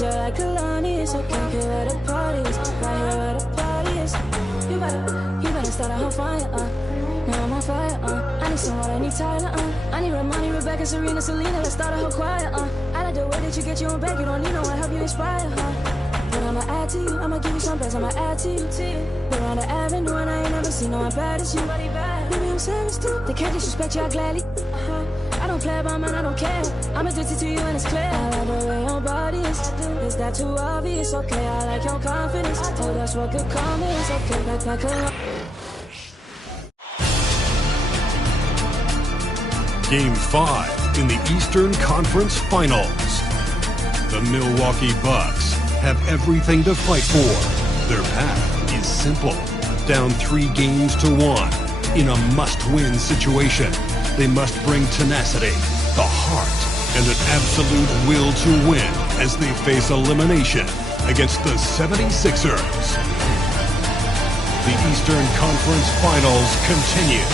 you like Kalani. It's okay, here where the party is. Right here where the party is. You better start a whole fire, now I'm on fire, I need someone, I need Tyler, I need Romani, Rebecca, Serena, Selena. Let's start a whole choir, I like the way that you get your own back. You don't need no one, help you inspire, But I'ma add to you, I'ma give you some best, I'ma add to you. We're on the avenue and I ain't never seen no one bad as you. Maybe I'm savage too, they can't disrespect you, I gladly. I don't play about man, I don't care. I'm addicted to you and it's clear. I like the way your body is that too obvious? Okay, I like your confidence. Oh, that's what good confidence. Okay, like a... Game 5 in the Eastern Conference Finals. The Milwaukee Bucks have everything to fight for. Their path is simple. Down 3 games to 1 in a must-win situation. They must bring tenacity, the heart, and an absolute will to win as they face elimination against the 76ers. The Eastern Conference Finals continue.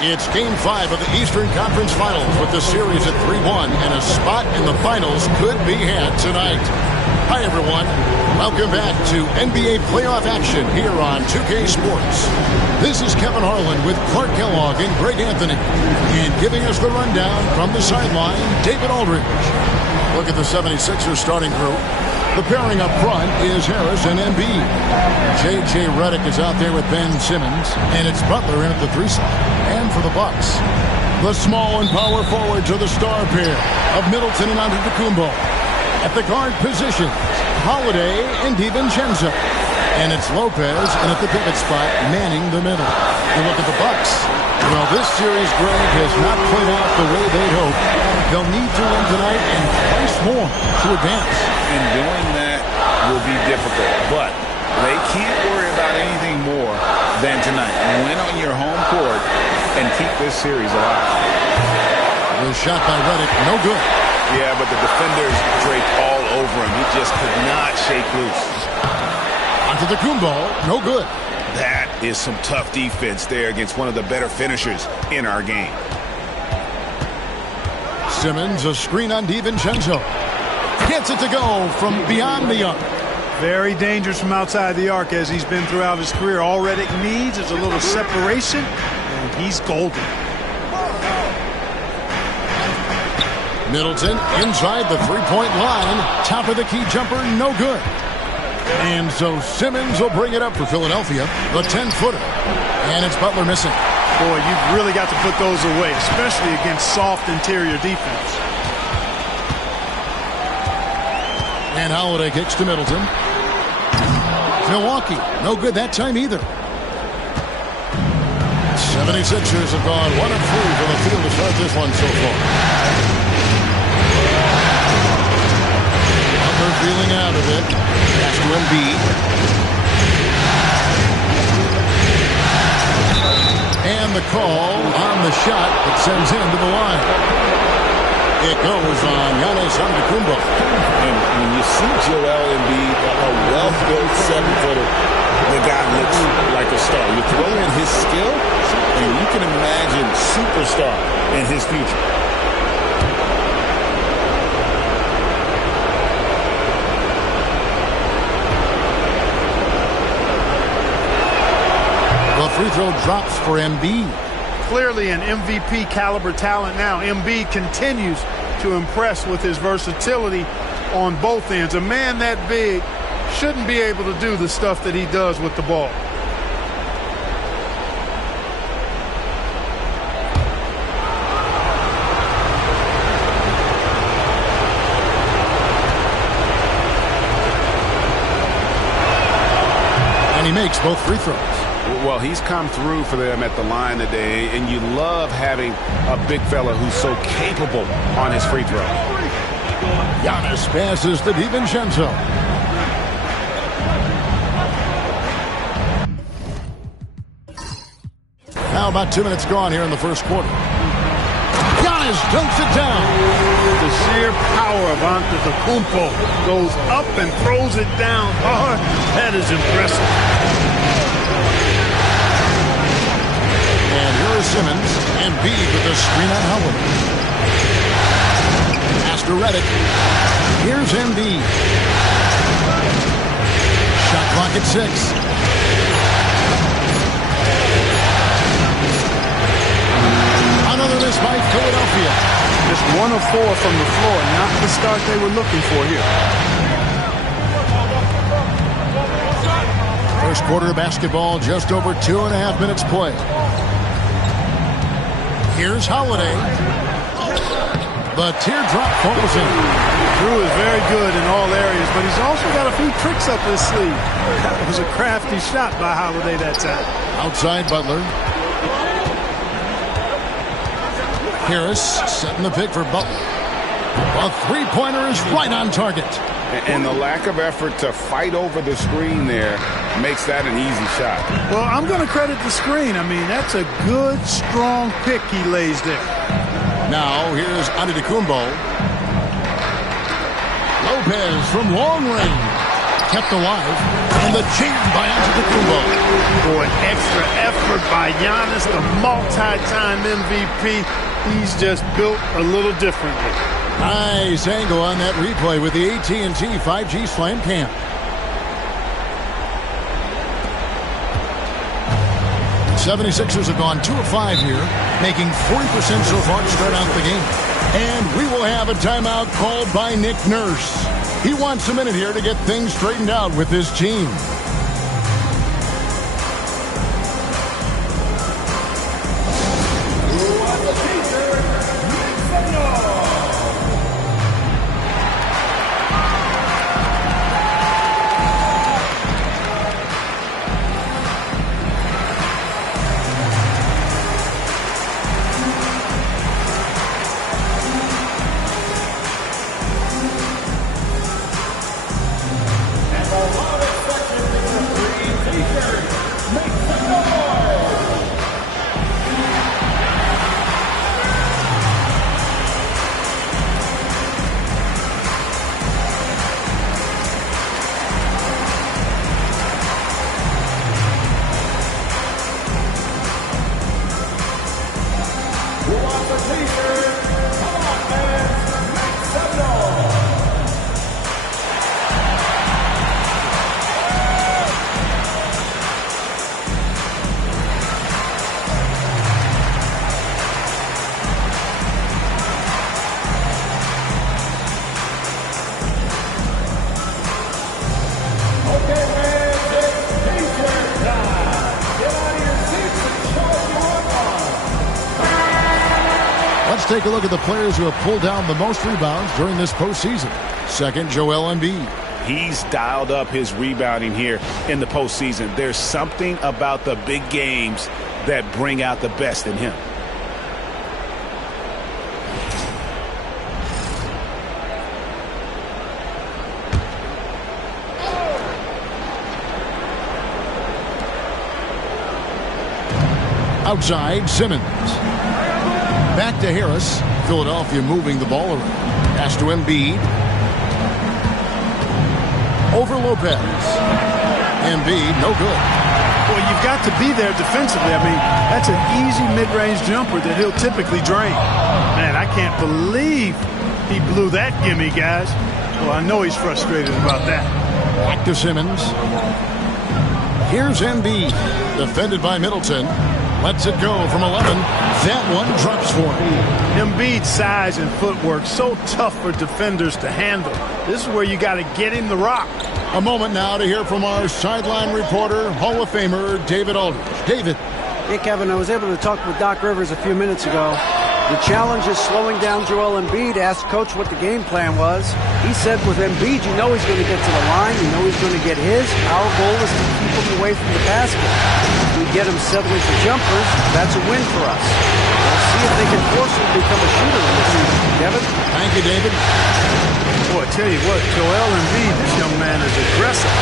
It's Game 5 of the Eastern Conference Finals with the series at 3-1, and a spot in the finals could be had tonight. Hi, everyone. Welcome back to NBA playoff action here on 2K Sports. This is Kevin Harlan with Clark Kellogg and Greg Anthony. And giving us the rundown from the sideline, David Aldridge. Look at the 76ers starting group. The pairing up front is Harris and Embiid. J.J. Redick is out there with Ben Simmons, and it's Butler in at the 3 slot. And for the Bucks, the small and power forwards are the star pair of Middleton and Antetokounmpo. At the guard positions, Holiday and DiVincenzo. And it's Lopez, and at the pivot spot, manning the middle. You look at the Bucks. Well, this series, Greg, has not played out the way they'd hoped. They'll need to win tonight and twice more to advance. And doing that will be difficult, but they can't worry about anything more than tonight. Win on your home court and keep this series alive. The shot by Redick, no good. Yeah, but the defenders draped all over him. He just could not shake loose. Antetokounmpo, no good. That is some tough defense there against one of the better finishers in our game. Simmons, a screen on DiVincenzo. Gets it to go from beyond the arc. Very dangerous from outside the arc, as he's been throughout his career. All Redick needs is a little separation, and he's golden. Middleton inside the three-point line. Top of the key jumper, no good. And so Simmons will bring it up for Philadelphia, the 10-footer. And it's Butler missing. Boy, you've really got to put those away, especially against soft interior defense. And Holiday kicks to Middleton. Milwaukee, no good that time either. 76ers have gone 1 of 3 from the field to start this one so far. Butler feeling out of it. Pass to Embiid. And the call on the shot that sends him to the line. It goes on Giannis Antetokounmpo. And when you see Joel Embiid, a well-built 7-footer, the guy looks like a star. You throw in his skill, and you can imagine superstar in his future. The free throw drops for Embiid. Clearly an MVP caliber talent now. Embiid continues to impress with his versatility on both ends. A man that big shouldn't be able to do the stuff that he does with the ball. And he makes both free throws. Well, he's come through for them at the line today, and you love having a big fella who's so capable on his free throw. Giannis passes to DiVincenzo. Now about 2 minutes gone here in the first quarter. Giannis dunks it down. The sheer power of Antetokounmpo goes up and throws it down hard. That is impressive. And here is Simmons, and Embiid with the screen on Howard. Pass to Reddick. Here's Embiid. Shot clock at 6. Another miss by Philadelphia. Just 1 of 4 from the floor. Not the start they were looking for here. First quarter of basketball, just over 2.5 minutes play. Here's Holiday. The teardrop falls in. Drew is very good in all areas, but he's also got a few tricks up his sleeve. That was a crafty shot by Holiday that time. Outside Butler. Harris setting the pick for Butler. A three-pointer is right on target. And the lack of effort to fight over the screen there makes that an easy shot. Well, I'm going to credit the screen. I mean, that's a good, strong pick he lays there. Now, here's Antetokounmpo. Lopez from long range. Kept alive. And the jam by Antetokounmpo. Boy, extra effort by Giannis, the multi-time MVP. He's just built a little differently. Nice angle on that replay with the AT&T 5G Slam Cam. The 76ers have gone 2 of 5 here, making 40% so far to start out the game. And we will have a timeout called by Nick Nurse. He wants a minute here to get things straightened out with his team. Take a look at the players who have pulled down the most rebounds during this postseason. Second, Joel Embiid. He's dialed up his rebounding here in the postseason. There's something about the big games that bring out the best in him. Outside, Simmons. Back to Harris. Philadelphia moving the ball around. Pass to Embiid. Over Lopez. Embiid, no good. Well, you've got to be there defensively. I mean, that's an easy mid-range jumper that he'll typically drain. Man, I can't believe he blew that gimme, guys. Well, I know he's frustrated about that. Back to Simmons. Here's Embiid. Defended by Middleton. Lets it go from 11. That one drops for him. Embiid's size and footwork so tough for defenders to handle. This is where you got to get him the rock. A moment now to hear from our sideline reporter, Hall of Famer David Aldridge. David. Hey, Kevin, I was able to talk with Doc Rivers a few minutes ago. The challenge is slowing down Joel Embiid. Asked Coach what the game plan was. He said with Embiid, you know he's going to get to the line. You know he's going to get his. Our goal is to keep him away from the basket. If we get him settling for jumpers, that's a win for us. Let's see if they can force him to become a shooter in this season. Kevin? Thank you, David. Boy, I tell you what, Joel Embiid, this young man is aggressive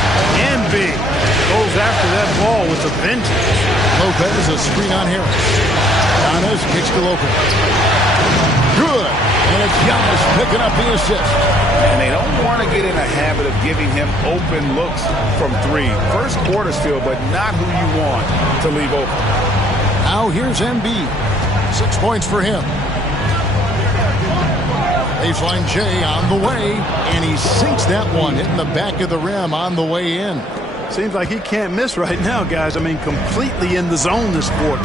and big. Goes after that ball with a vengeance. Lopez, a screen on Harris. Giannis kicks to Lopez. Good. And it's Giannis picking up the assist. And they don't want to get in a habit of giving him open looks from three. First quarter still, but not who you want to leave open. Now here's Embiid. 6 points for him. Baseline J on the way, and he sinks that one, hitting the back of the rim on the way in. Seems like he can't miss right now, guys. I mean, completely in the zone this quarter.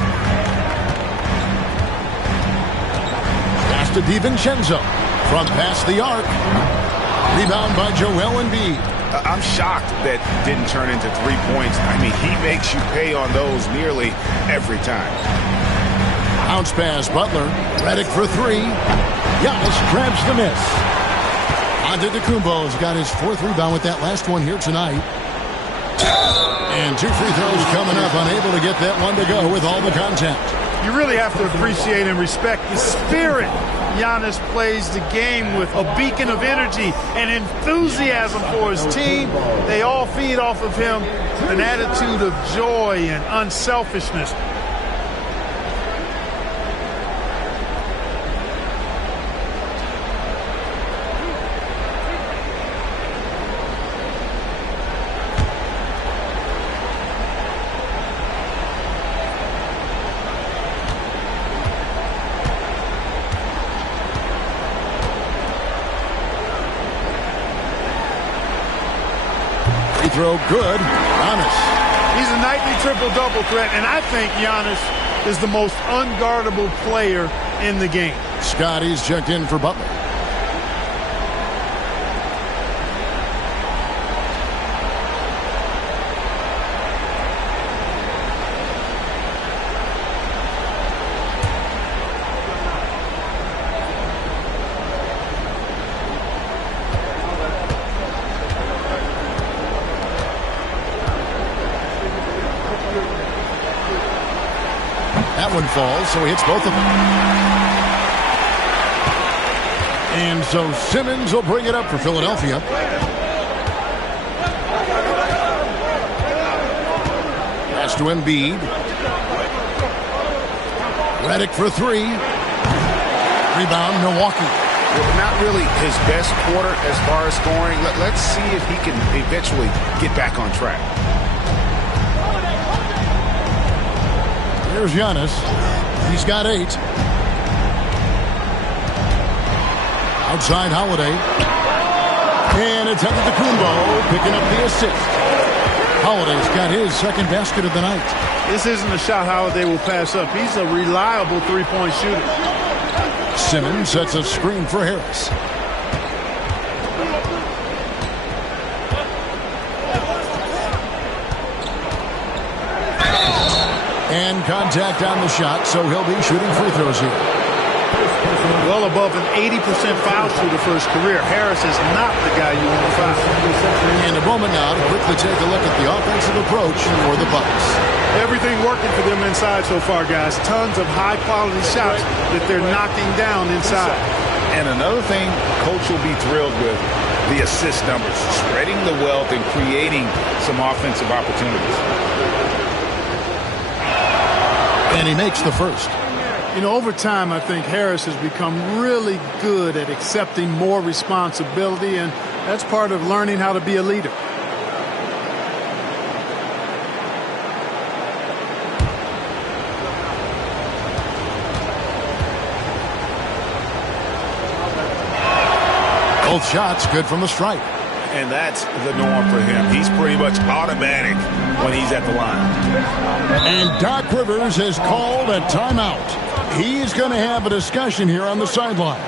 Pass to DiVincenzo from past the arc. Rebound by Joel Embiid. I'm shocked that didn't turn into 3 points. I mean, he makes you pay on those nearly every time. Bounce pass, Butler. Redick for three. Giannis grabs the miss. Antetokounmpo's got his 4th rebound with that last one here tonight. And 2 free throws coming up, unable to get that one to go with all the contact. You really have to appreciate and respect the spirit Giannis plays the game with, a beacon of energy and enthusiasm for his team. They all feed off of him, an attitude of joy and unselfishness. Throw good. Giannis. He's a nightly triple-double threat, and I think Giannis is the most unguardable player in the game. Scotty's checked in for Butler. That one falls, so he hits both of them. And so Simmons will bring it up for Philadelphia. Pass to Embiid. Redick for three. Rebound, Milwaukee. Well, not really his best quarter as far as scoring. Let's see if he can eventually get back on track. Here's Giannis. He's got 8. Outside Holiday. And it's Antetokounmpo picking up the assist. Holiday's got his 2nd basket of the night. This isn't a shot Holiday will pass up. He's a reliable three-point shooter. Simmons sets a screen for Harris. And contact on the shot, so he'll be shooting free throws here. Well above an 80% foul shooter for his career. Harris is not the guy you want to foul. In a moment now to quickly take a look at the offensive approach for the Bucks. Everything working for them inside so far, guys. Tons of high-quality shots that they're knocking down inside. And another thing Coach will be thrilled with, the assist numbers, spreading the wealth and creating some offensive opportunities. And he makes the first. You know, over time, I think Harris has become really good at accepting more responsibility, and that's part of learning how to be a leader. Both shots good from the stripe. And that's the norm for him. He's pretty much automatic when he's at the line. And Doc Rivers has called a timeout. He's going to have a discussion here on the sideline.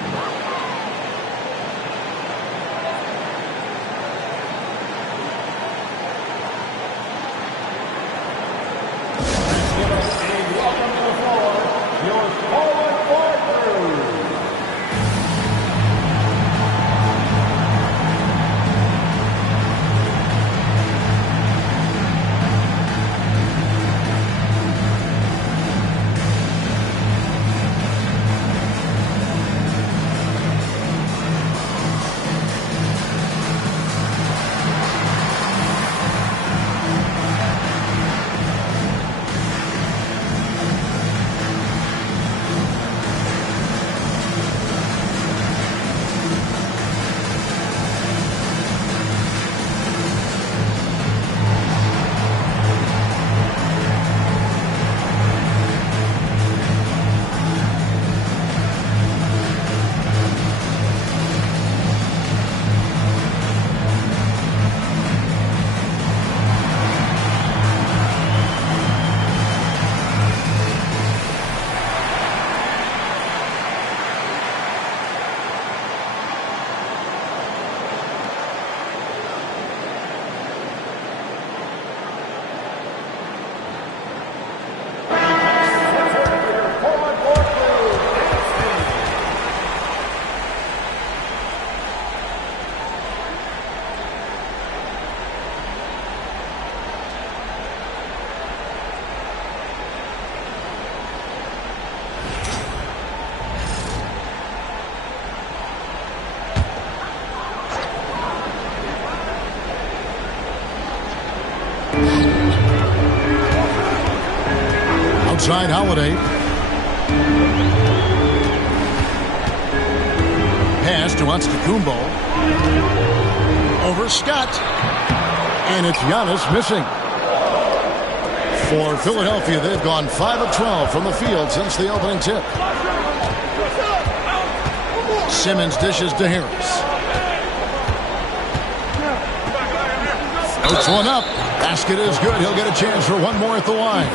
outside Holiday. Pass to Antetokounmpo. Over Scott. And it's Giannis missing. For Philadelphia, they've gone 5 of 12 from the field since the opening tip. Simmons dishes to Harris. Puts one up. Basket is good. He'll get a chance for one more at the line.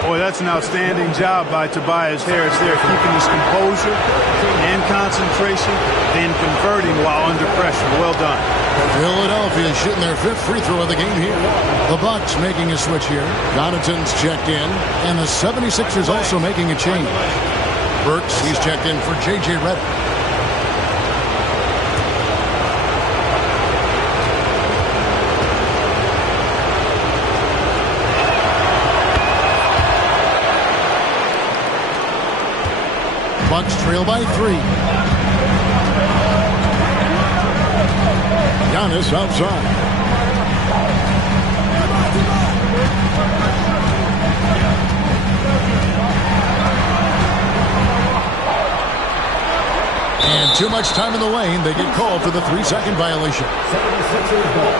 Boy, that's an outstanding job by Tobias Harris there, keeping his composure and concentration, then converting while under pressure. Well done. Philadelphia shooting their 5th free throw of the game here. The Bucks making a switch here. Connaughton's checked in, and the 76ers also making a change. Burks, he's checked in for J.J. Redick. Bucks trail by 3. Giannis outside. And too much time in the lane. They get called for the 3-second violation.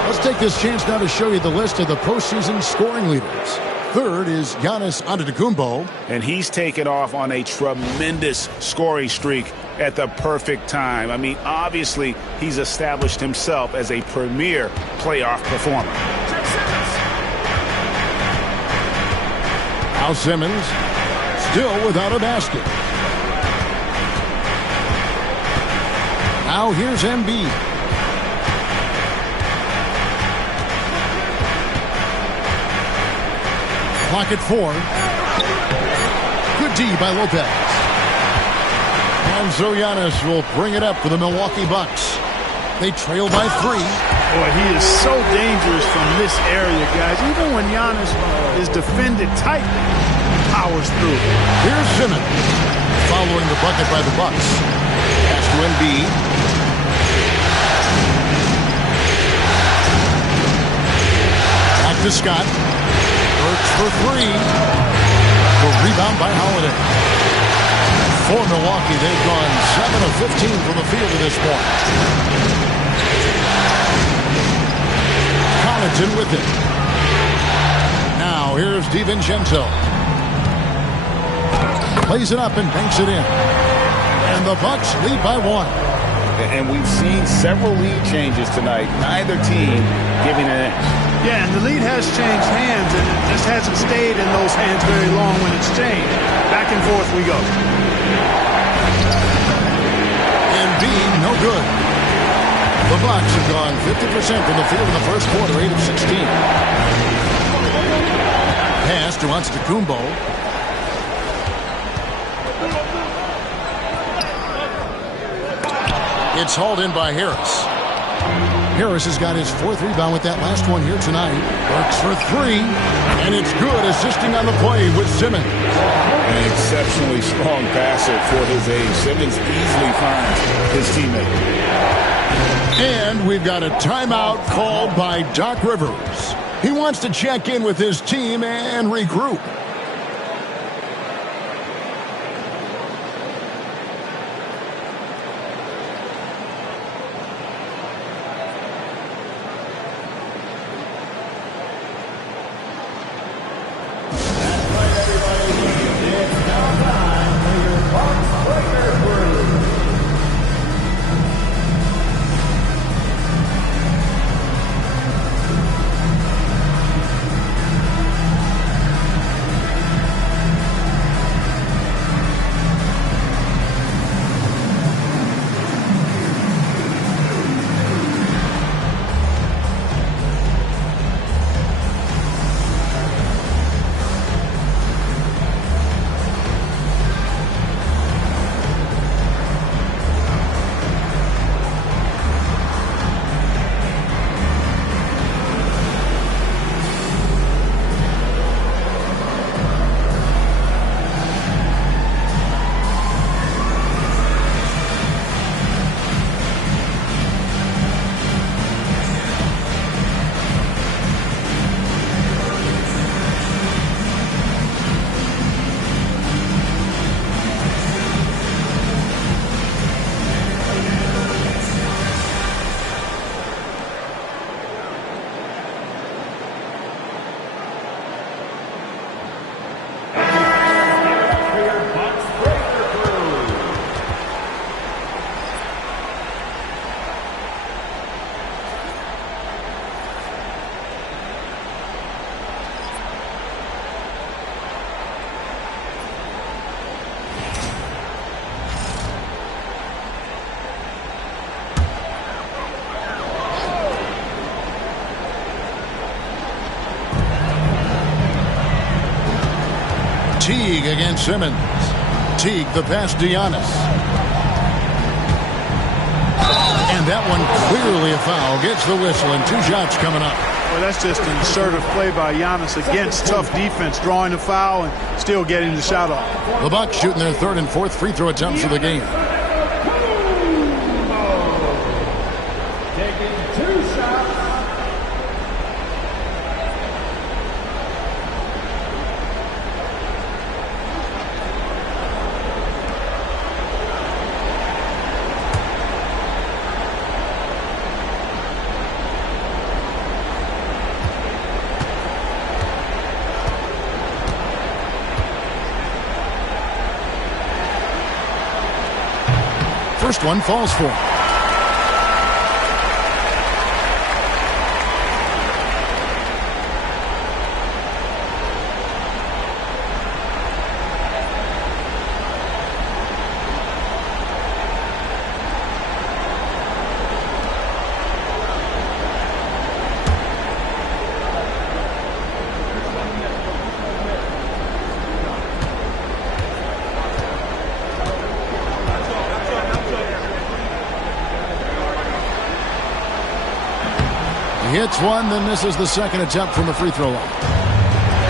Let's take this chance now to show you the list of the postseason scoring leaders. Third is Giannis Antetokounmpo. And he's taken off on a tremendous scoring streak at the perfect time. I mean, obviously, he's established himself as a premier playoff performer. Now Simmons still without a basket. Now here's Embiid. Clock at 4. Good D by Lopez. And so Giannis will bring it up for the Milwaukee Bucks. They trail by 3. Boy, he is so dangerous from this area, guys. Even when Giannis is defended tightly, he powers through. Here's Simmons following the bucket by the Bucks. Pass to Embiid. Back to Scott. Works for 3. The rebound by Holiday. For Milwaukee, they've gone 7 of 15 from the field at this point. Connaughton with it. Now here's DiVincenzo. Plays it up and banks it in. And the Bucks lead by 1. And we've seen several lead changes tonight. Neither team giving an inch. Yeah, and the lead has changed hands, and it just hasn't stayed in those hands very long when it's changed. Back and forth we go. Embiid, no good. The Bucks have gone 50% from the field in the first quarter, 8 of 16. Pass to Antetokounmpo. It's hauled in by Harris. Harris has got his 4th rebound with that last one here tonight. Works for 3, and it's good, assisting on the play with Simmons. An exceptionally strong passer for his age. Simmons easily finds his teammate. And we've got a timeout called by Doc Rivers. He wants to check in with his team and regroup. Teague against Simmons. Teague, the pass to Giannis. And that one clearly a foul. Gets the whistle and 2 shots coming up. Well, that's just an assertive play by Giannis against tough defense, drawing the foul and still getting the shot off. The Bucks shooting their 3rd and 4th free throw attempts of the game. Taking 2 shots. First one falls for him. He hits one, then misses the second attempt from the free throw line.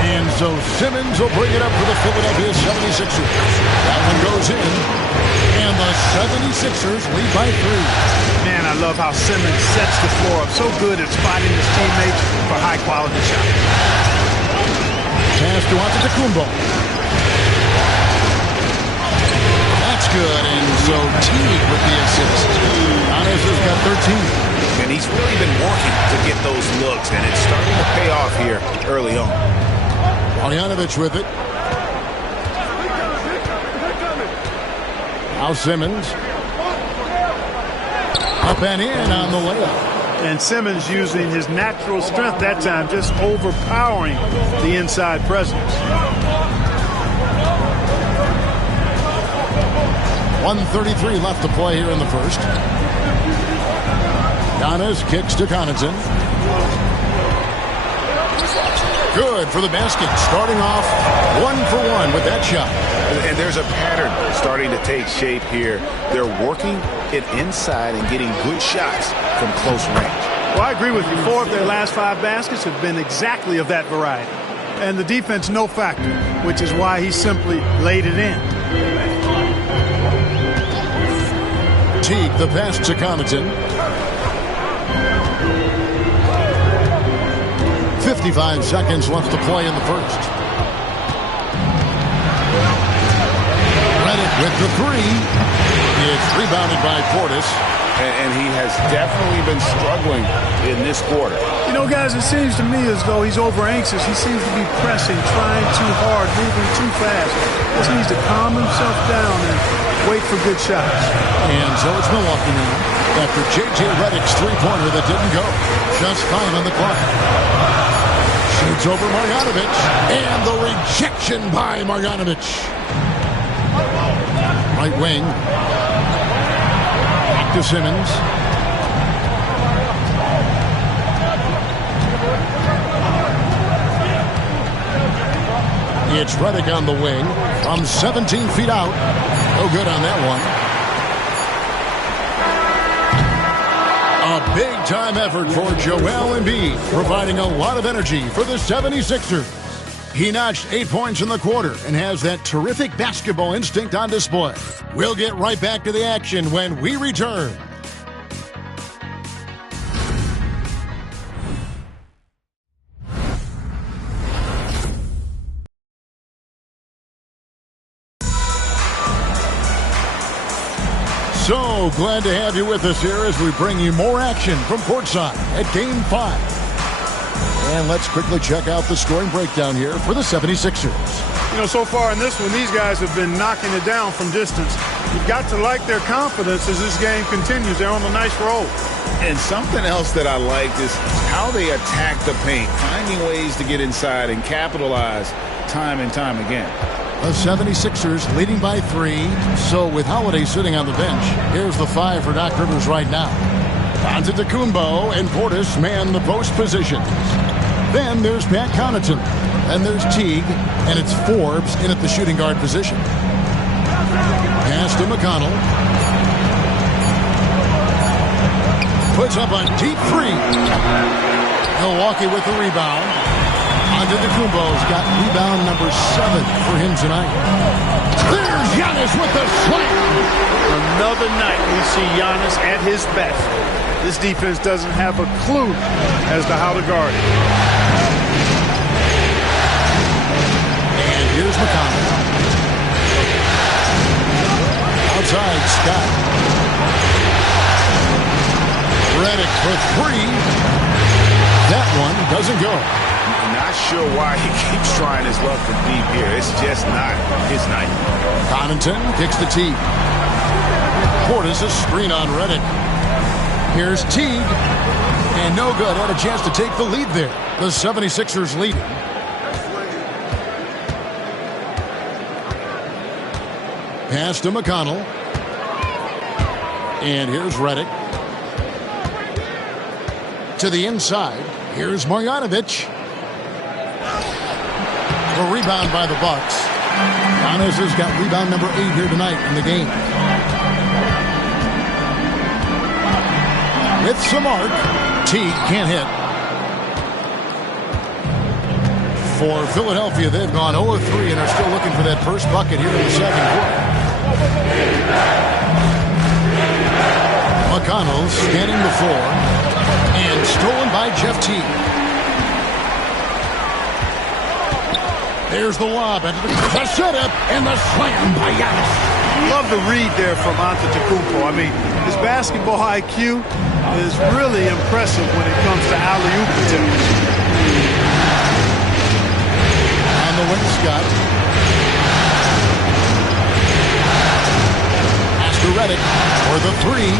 And so Simmons will bring it up for the Philadelphia 76ers. That one goes in, and the 76ers lead by 3. Man, I love how Simmons sets the floor up. So good at spotting his teammates for high-quality shots. Pass to Antetokounmpo. That's good, and so Teague with the assist. Giannis has got 13. And he's really been working to get those looks, and it's starting to pay off here early on. Marjanovic with it. Now Simmons. Up and in on the layup. And Simmons using his natural strength that time, just overpowering the inside presence. 1:33 left to play here in the first. Giannis kicks to Connaughton. Good for the basket. Starting off 1 for 1 with that shot. And there's a pattern starting to take shape here. They're working it inside and getting good shots from close range. Well, I agree with you. 4 of their last 5 baskets have been exactly of that variety. And the defense, no factor, which is why he simply laid it in. Teague, the pass to Connaughton. 55 seconds left to play in the first. Redick with the 3. It's rebounded by Portis. And he has definitely been struggling in this quarter. You know, guys, it seems to me as though he's over anxious. He seems to be pressing, trying too hard, moving too fast. Just needs to calm himself down and wait for good shots. And so it's Milwaukee now after J.J. Redick's 3-pointer that didn't go. Just 5 on the clock. Shoots over Marjanovic, and the rejection by Marjanovic. Right wing. Back to Simmons. It's Redick on the wing from 17 feet out. No good on that one. A big-time effort for Joel Embiid, providing a lot of energy for the 76ers. He notched 8 points in the quarter and has that terrific basketball instinct on display. We'll get right back to the action when we return. So glad to have you with us here as we bring you more action from courtside at Game 5. And let's quickly check out the scoring breakdown here for the 76ers. You know, so far in this one, these guys have been knocking it down from distance. You've got to like their confidence as this game continues. They're on a nice roll. And something else that I liked is how they attack the paint, finding ways to get inside and capitalize time and time again. The 76ers leading by 3. So with Holiday sitting on the bench, here's the 5 for Doc Rivers right now. Antetokounmpo and Portis man the post positions. Then there's Pat Connaughton. And there's Teague, and it's Forbes in at the shooting guard position. Pass to McConnell. Puts up a deep three. Milwaukee with the rebound. Antetokounmpo's got rebound number 7 for him tonight. There's Giannis with the slam. Another night we see Giannis at his best. This defense doesn't have a clue as to how to guard it. And here's McConnell. Outside, Scott. Redick for 3. That one doesn't go. Not sure why he keeps trying his luck from deep here. It's just not his night. Connaughton kicks the Teague. Portis a screen on Redick. Here's Teague. And no good. Had a chance to take the lead there. The 76ers leading. Pass to McConnell. And here's Redick. To the inside. Here's Marjanovic. A rebound by the Bucks. Giannis has got rebound number 8 here tonight in the game. With some arc, Teague can't hit. For Philadelphia, they've gone 0-3 and are still looking for that first bucket here in the second quarter. McConnell scanning the floor and stolen by Jeff Teague. There's the lob into the setup and the slam by Giannis. Love the read there from Antetokounmpo. I mean, his basketball IQ is really impressive when it comes to alley-oop attempts. On the wing, Scott. Pass to Redick for the 3.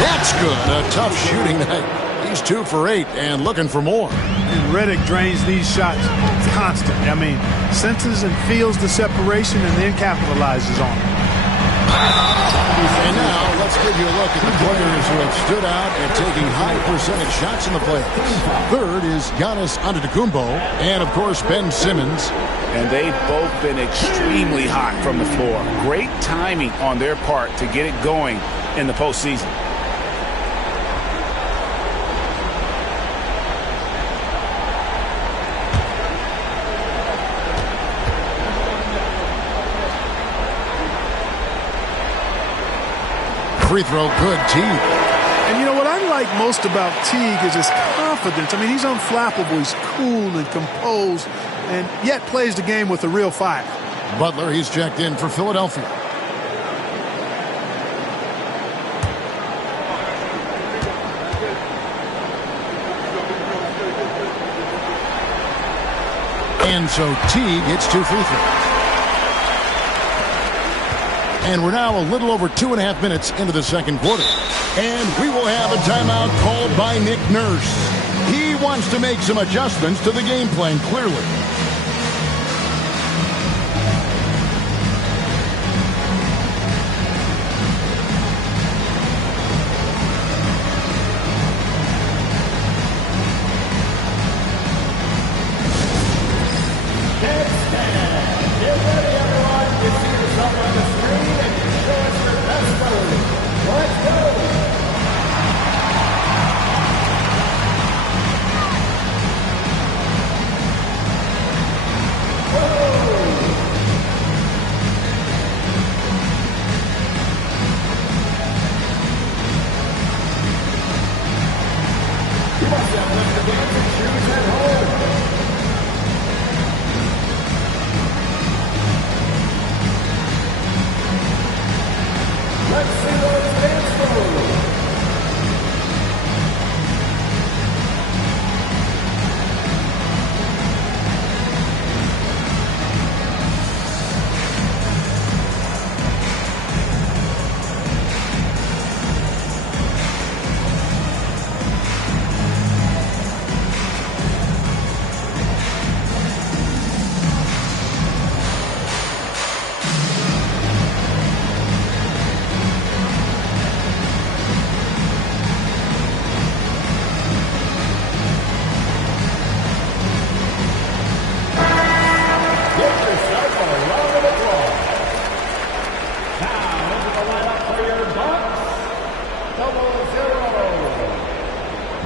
That's good. A tough shooting night. He's 2 for 8 and looking for more. And Redick drains these shots constantly. I mean, senses and feels the separation and then capitalizes on it. And now let's give you a look at the players who have stood out and taking high percentage shots in the playoffs. Third is Giannis Antetokounmpo and, of course, Ben Simmons. And they've both been extremely hot from the floor. Great timing on their part to get it going in the postseason. Free throw good, Teague. And you know what I like most about Teague is his confidence. I mean, he's unflappable. He's cool and composed and yet plays the game with a real fire. Butler, he's checked in for Philadelphia. And so Teague hits 2 free throws. And we're now a little over 2.5 minutes into the second quarter. And we will have a timeout called by Nick Nurse. He wants to make some adjustments to the game plan, clearly.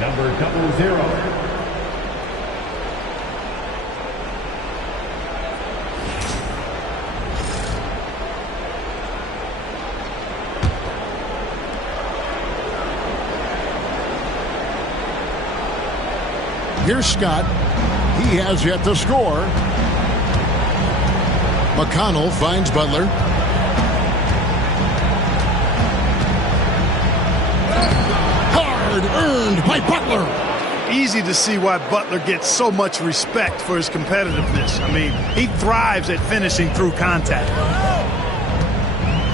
Number 00. Here's Scott. He has yet to score. McConnell finds Butler. Hard earned by Butler. Easy to see why Butler gets so much respect for his competitiveness. I mean, he thrives at finishing through contact.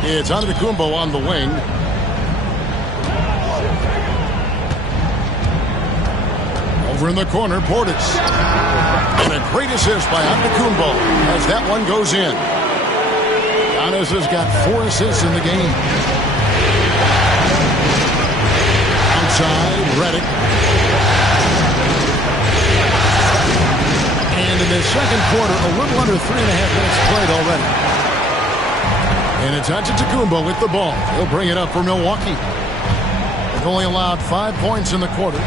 It's Antetokounmpo on the wing. Over in the corner, Portis. And a great assist by Antetokounmpo as that one goes in. Giannis has got 4 assists in the game. Outside, Redick. And in the second quarter, a little under 3.5 minutes played already. And it's Antetokounmpo with the ball. He'll bring it up for Milwaukee. They've only allowed 5 points in the quarter.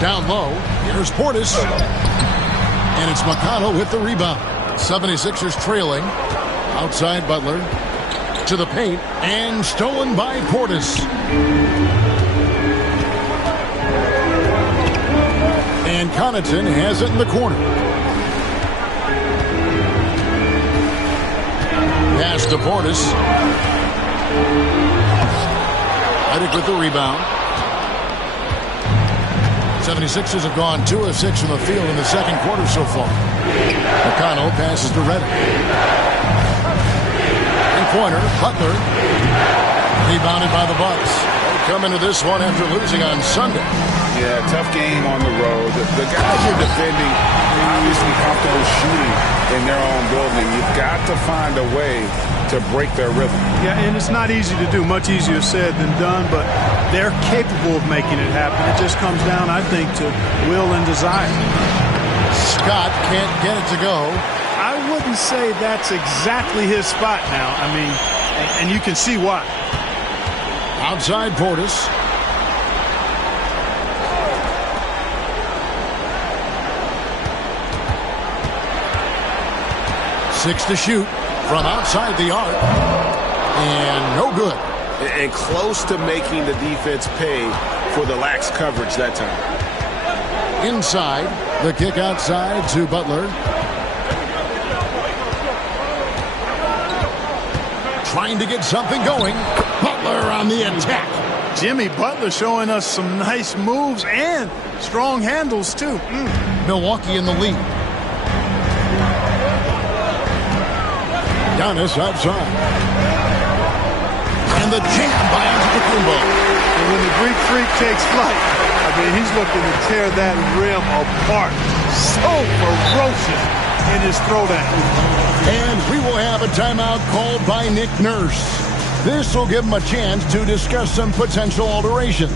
Down low, here's Portis. And it's McConnell with the rebound. 76ers trailing. Outside Butler. To the paint. And stolen by Portis. And Connaughton has it in the corner. Pass to Portis. Redick with the rebound. 76ers have gone 2 of 6 from the field in the second quarter so far. McConnell passes to Redick. Three-pointer, Butler. Rebounded by the Bucks. They come into this one after losing on Sunday. Yeah, tough game on the road. The guys are defending, obviously comfortable shooting in their own building. You've got to find a way to break their rhythm. Yeah, and it's not easy to do. Much easier said than done, but they're capable of making it happen. It just comes down, I think, to will and desire. Scott can't get it to go. I wouldn't say that's exactly his spot now. I mean, and you can see why. Outside Portis. Six to shoot from outside the arc. And no good. And close to making the defense pay for the lax coverage that time. Inside. The kick outside to Butler. Trying to get something going. Butler on the attack. Jimmy Butler showing us some nice moves and strong handles, too. Milwaukee in the lead. Giannis outside. And the jam by Antetokounmpo. And when the Greek Freak takes flight, I mean, he's looking to tear that rim apart. So ferocious in his throwdown. And we will have a timeout called by Nick Nurse. This will give him a chance to discuss some potential alterations.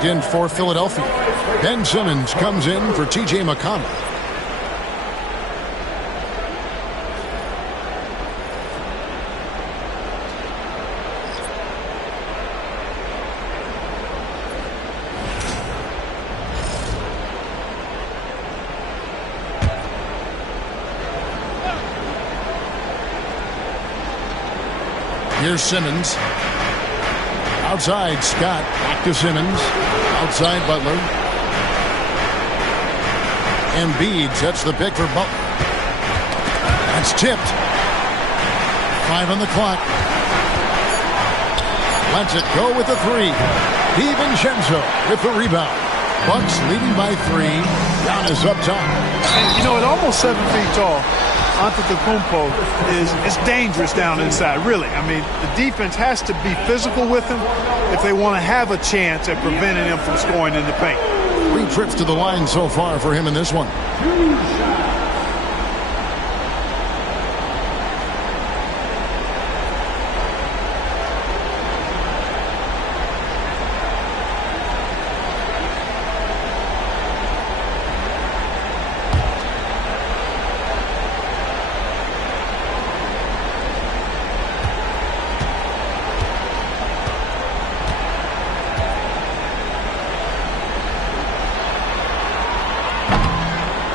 checked in for Philadelphia. Ben Simmons comes in for T.J. McConnell. Here's Simmons. Outside, Scott. Back to Simmons. Outside, Butler. Embiid sets the pick for Butler. That's tipped. 5 on the clock. Lets it go with the 3. DiVincenzo with the rebound. Bucks leading by 3. Giannis up top. And, you know, at almost 7 feet tall, Antetokounmpo is dangerous down inside, really. I mean, the defense has to be physical with him if they want to have a chance at preventing him from scoring in the paint. 3 trips to the line so far for him in this one.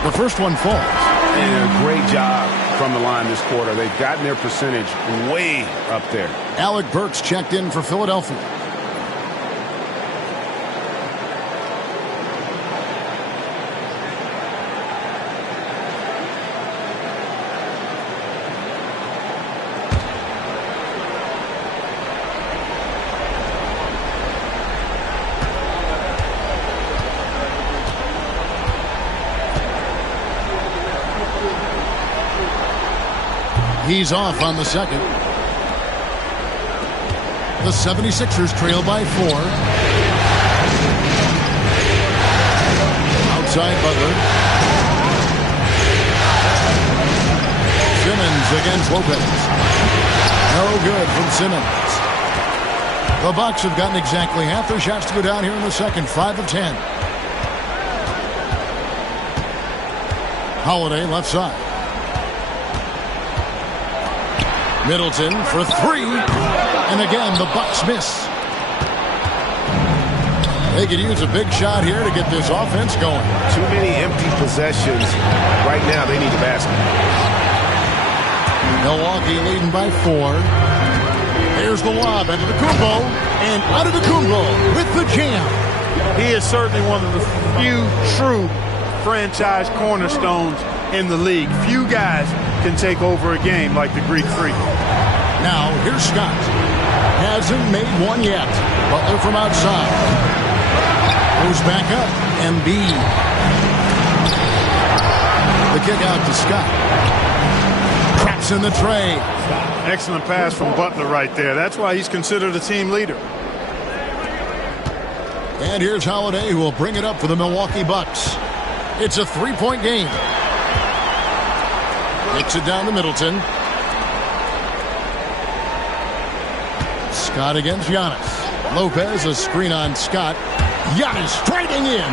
The first one falls. And a great job from the line this quarter. They've gotten their percentage way up there. Alec Burks checked in for Philadelphia. He's off on the second. The 76ers trail by 4. Outside Butler. Simmons against Lopez. No good from Simmons. The Bucks have gotten exactly half their shots to go down here in the second. 5 of 10. Holiday left side. Middleton for 3, and again the Bucks miss. They could use a big shot here to get this offense going. Too many empty possessions. Right now they need a basket. Milwaukee leading by 4. Here's the lob, Antetokounmpo, and Antetokounmpo with the jam. He is certainly one of the few true franchise cornerstones in the league. Few guys can take over a game like the Greek Freak. Now, here's Scott. Hasn't made one yet. Butler from outside. Goes back up. Embiid. The kick out to Scott. Traps in the tray. Excellent pass from Butler right there. That's why he's considered a team leader. And here's Holiday, who will bring it up for the Milwaukee Bucks. It's a 3-point game. Kicks it down to Middleton. Scott against Giannis. Lopez, a screen on Scott. Giannis striding in.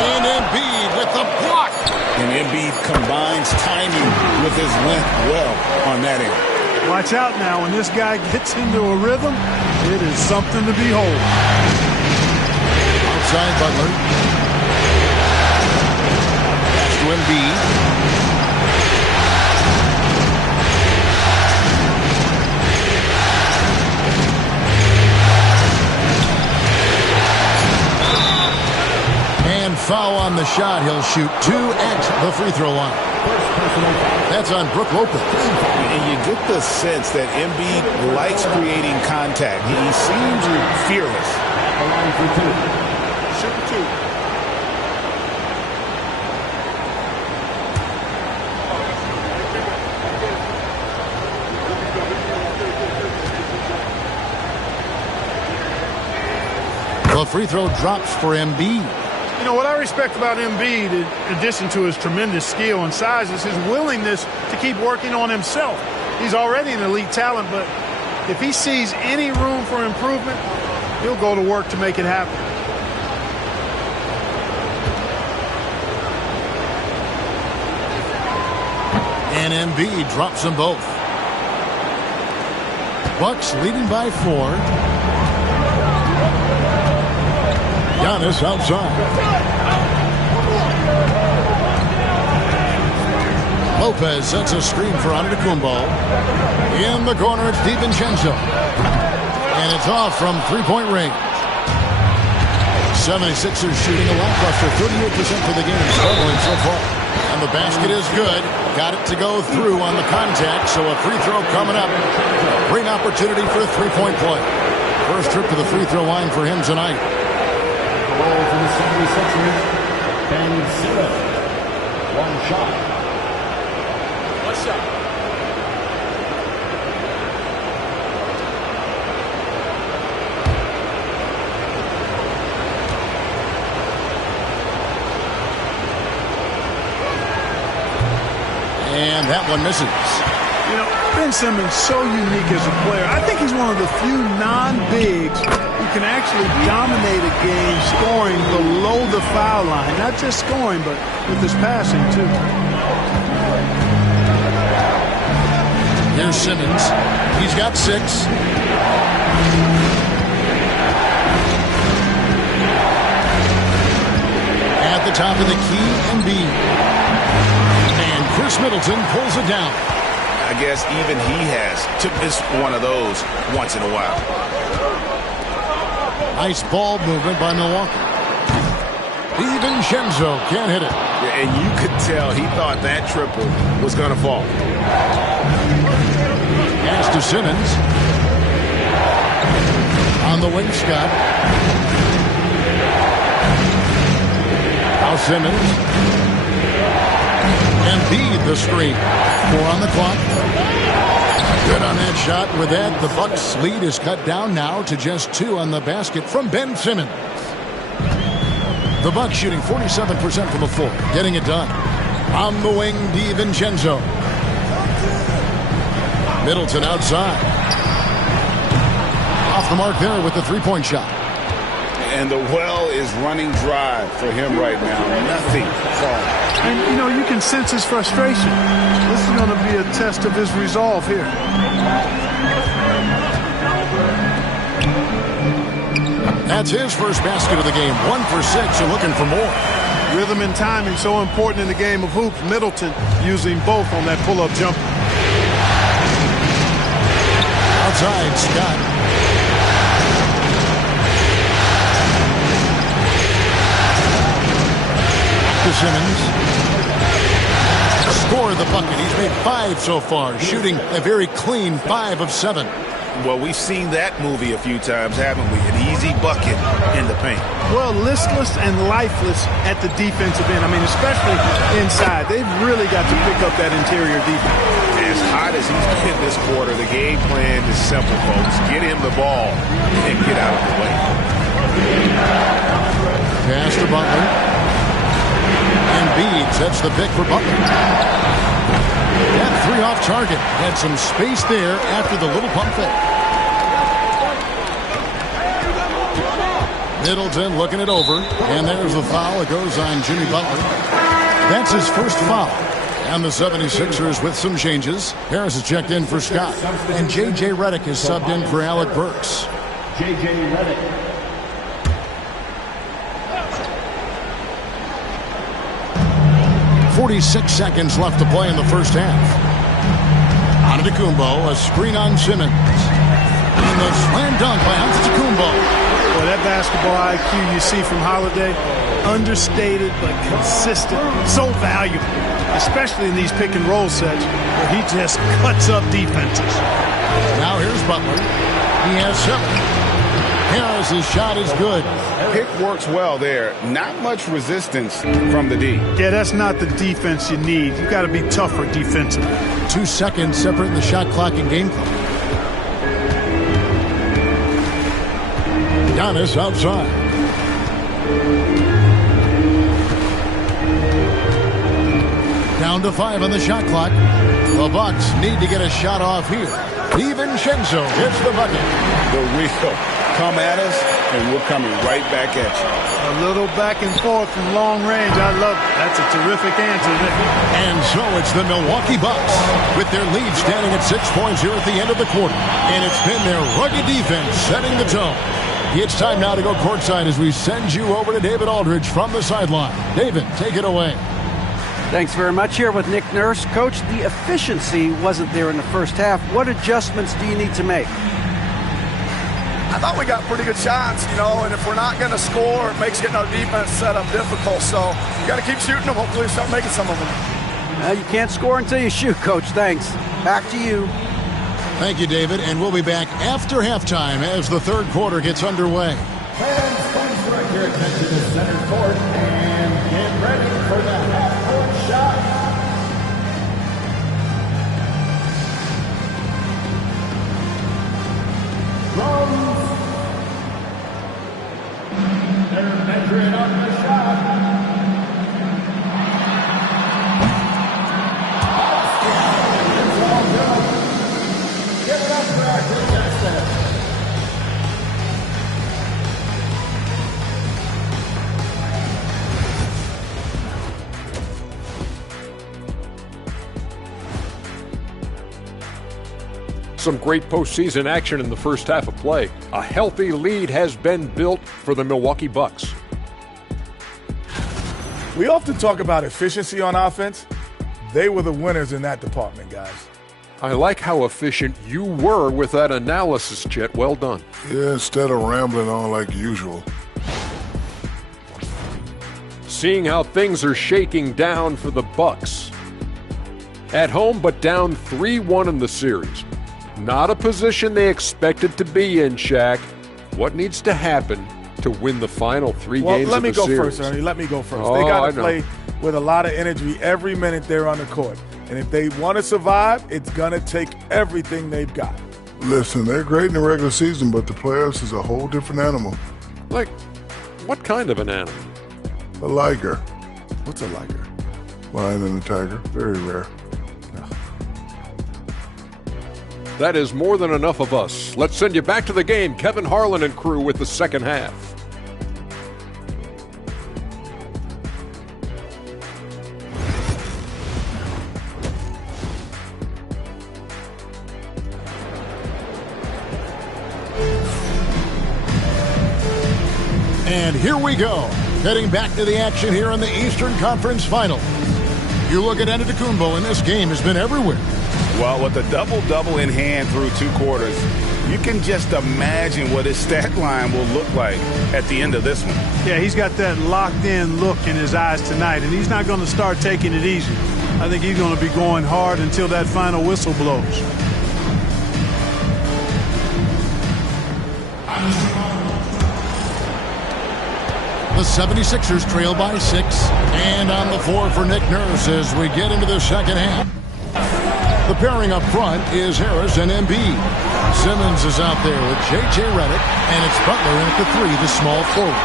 And Embiid with the block. And Embiid combines timing with his length well on that end. Watch out now. When this guy gets into a rhythm, it is something to behold. Outside Butler. Pass to Embiid. Foul on the shot. He'll shoot 2 at the free throw line. That's on Brook Lopez. And you get the sense that Embiid likes creating contact. He seems fearless. Shoot 2. The free throw drops for Embiid. You know, what I respect about Embiid, in addition to his tremendous skill and size, is his willingness to keep working on himself. He's already an elite talent, but if he sees any room for improvement, he'll go to work to make it happen. And Embiid drops them both. Bucks leading by 4. Giannis outside. Lopez sets a screen for Antetokounmpo. In the corner, it's DiVincenzo. And it's off from three-point range. 76ers shooting a lackluster 38% for the game, struggling so far. And the basket is good. Got it to go through on the contact, so a free throw coming up. A great opportunity for a three-point play. First trip to the free throw line for him tonight. Ball for the 76ers, Ben Simmons. One shot. And that one misses. You know, Ben Simmons so unique as a player. I think he's one of the few non-bigs who can actually dominate a game scoring below the foul line. Not just scoring, but with his passing, too. Here's Simmons. He's got 6. At the top of the key, Embiid. Chris Middleton pulls it down. I guess even he has to miss one of those once in a while. Nice ball movement by Milwaukee. DiVincenzo can't hit it. Yeah, and you could tell he thought that triple was going to fall. Pass to Simmons. On the wing, Scott. Now Simmons. Embiid the screen. 4 on the clock. Good on that shot. With that, the Bucks' lead is cut down now to just 2 on the basket from Ben Simmons. The Bucks shooting 47% from the floor, getting it done. On the wing, DiVincenzo. Middleton outside. Off the mark there with the three-point shot. And the well is running dry for him right now. Nothing falling. And, you know, you can sense his frustration. This is going to be a test of his resolve here. That's his first basket of the game. 1 for 6 and looking for more. Rhythm and timing so important in the game of hoops. Middleton using both on that pull-up jumper. Outside, Scott. Simmons scored the bucket. He's made 5 so far, shooting a very clean 5 of 7. Well, we've seen that movie a few times, haven't we? An easy bucket in the paint. Well, listless and lifeless at the defensive end. I mean, especially inside. They've really got to pick up that interior defense. As hot as he's been this quarter, the game plan is simple, folks. Get him the ball and get out of the way. Pass to Butler. Embiid sets the pick for Butler. That 3 off target. Had some space there after the little pump fake. Middleton looking it over. And there's the foul. It goes on Jimmy Butler. That's his first foul. And the 76ers with some changes. Harris is checked in for Scott. And J.J. Redick is subbed in for Alec Burks. J.J. Redick. 46 seconds left to play in the first half. Antetokounmpo, a screen on Simmons. And the slam dunk by Antetokounmpo. Boy, that basketball IQ you see from Holiday, understated but consistent, so valuable, especially in these pick and roll sets where he just cuts up defenses. Now here's Butler. He has 7. Harris's shot is good. Pick works well there. Not much resistance from the D. Yeah, that's not the defense you need. You got to be tougher defensively. 2 seconds separating the shot clock and game clock. Giannis outside. Down to 5 on the shot clock. The Bucks need to get a shot off here. DiVincenzo hits the bucket. The real come at us and we're coming right back at you. A little back and forth from long range. I love it. That's a terrific answer, Nick. And so it's the Milwaukee Bucks with their lead standing at 6 points here at the end of the quarter. And it's been their rugged defense setting the tone. It's time now to go courtside as we send you over to David Aldridge from the sideline. David, take it away. Thanks very much. Here with Nick Nurse. Coach, the efficiency wasn't there in the first half. What adjustments do you need to make? I thought we got pretty good shots, and if we're not going to score, it makes getting our defense set up difficult. So you got to keep shooting them. Hopefully we start making some of them. You can't score until you shoot, Coach. Thanks. Back to you. Thank you, David. And we'll be back after halftime as the third quarter gets underway. Fans, please direct your attention to center court and get ready for the half-court shot. They're measuring on the shot. It's all good. Give it up for our contestant. Some great postseason action in the first half of play. A healthy lead has been built for the Milwaukee Bucks. We often talk about efficiency on offense. They were the winners in that department, guys. I like how efficient you were with that analysis, Chet. Well done. Yeah, instead of rambling on like usual. Seeing how things are shaking down for the Bucks. At home, but down 3-1 in the series. Not a position they expected to be in, Shaq. What needs to happen to win the final three games of the series? Let me go first, Ernie. Let me go first. They got to play with a lot of energy every minute they're on the court. And if they want to survive, it's going to take everything they've got. Listen, they're great in the regular season, but the playoffs is a whole different animal. Like, what kind of an animal? A liger. What's a liger? Lion and a tiger. Very rare. That is more than enough of us. Let's send you back to the game. Kevin Harlan and crew with the second half. And here we go. Heading back to the action here in the Eastern Conference Final. You look at Antetokounmpo, and this game has been everywhere. Well, with a double-double in hand through 2 quarters, you can just imagine what his stat line will look like at the end of this one. Yeah, he's got that locked-in look in his eyes tonight, and he's not going to start taking it easy. I think he's going to be going hard until that final whistle blows. The 76ers trail by 6, and on the floor for Nick Nurse as we get into the second half. The pairing up front is Harris and Embiid. Simmons is out there with J.J. Redick, and it's Butler in at the 3, the small forward.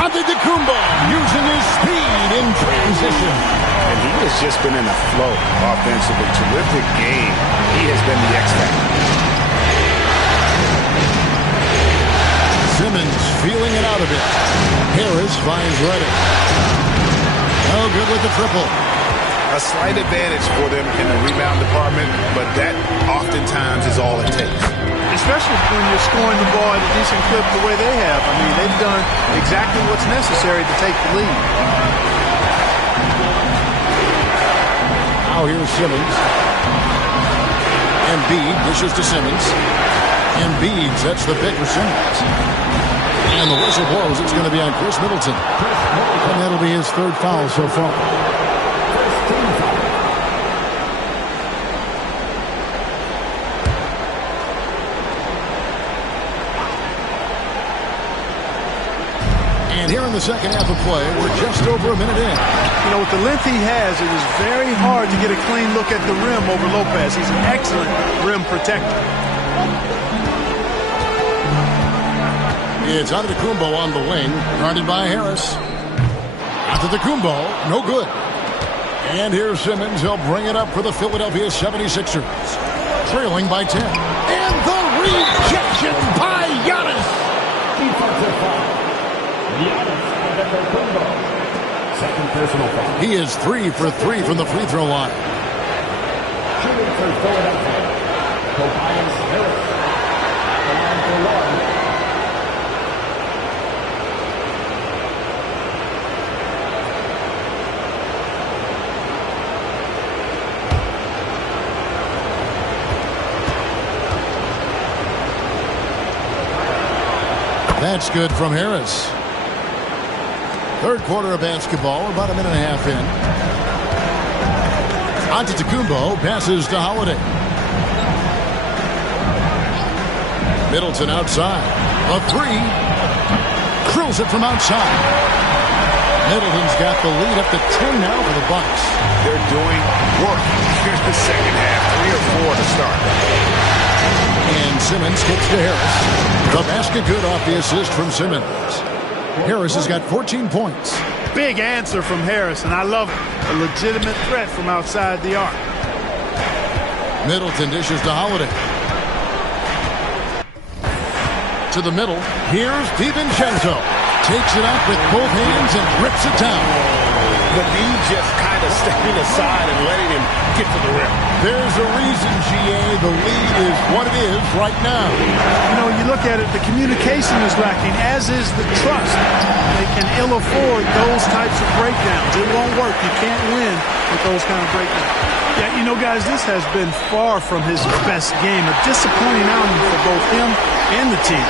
Antetokounmpo using his speed in transition. And he has just been in a flow offensively. Terrific game. He has been the X factor. Simmons feeling it out a bit. Harris finds Redick. Oh, good with the triple. A slight advantage for them in the rebound department, but that oftentimes is all it takes. Especially when you're scoring the ball at a decent clip the way they have. I mean, they've done exactly what's necessary to take the lead. Now here's Simmons. Embiid dishes to Simmons. Embiid sets the pick for Simmons. And the whistle blows. It's going to be on Chris Middleton. And that'll be his 3rd foul so far. And here in the second half of play, we're just over a minute in. You know, with the length he has, it is very hard to get a clean look at the rim over Lopez. He's an excellent rim protector. It's Antetokounmpo on the wing, guarded by Harris. Antetokounmpo, no good. And here's Simmons. He'll bring it up for the Philadelphia 76ers. Trailing by 10. And the rejection by Giannis. Defensive foul. Giannis Antetokounmpo. Second personal foul. He is 3 for 3 from the free throw line. Shooting for Philadelphia. Tobias Harris. The line for one. That's good from Harris. Third quarter of basketball, about a minute and a half in. Antetokounmpo passes to Holiday. Middleton outside. A three. Drills it from outside. Middleton's got the lead up to 10 now for the Bucks. They're doing work. Here's the second half. 3 or 4 to start. And Simmons gets to Harris. The basket good off the assist from Simmons. Harris has got 14 points. Big answer from Harris, and I love it. A legitimate threat from outside the arc. Middleton dishes to Holiday. To the middle. Here's DiVincenzo. Takes it up with both hands and rips it down. Levine just kind of stepping aside and letting him get to the rim. There's a reason, GA, the lead is what it is right now. You know, you look at it, the communication is lacking, as is the trust. They can ill afford those types of breakdowns. It won't work. You can't win with those kind of breakdowns. Yeah, you know, guys, this has been far from his best game. A disappointing outing for both him and the team.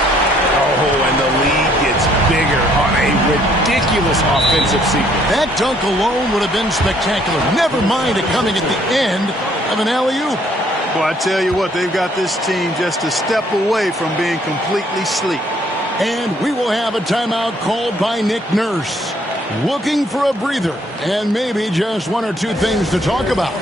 Oh, and the lead gets bigger on a ridiculous offensive sequence. That dunk alone would have been spectacular. Never mind it coming at the end of an alley-oop. Well, I tell you what, they've got this team just a step away from being completely asleep. And we will have a timeout called by Nick Nurse. Looking for a breather and maybe just 1 or 2 things to talk about.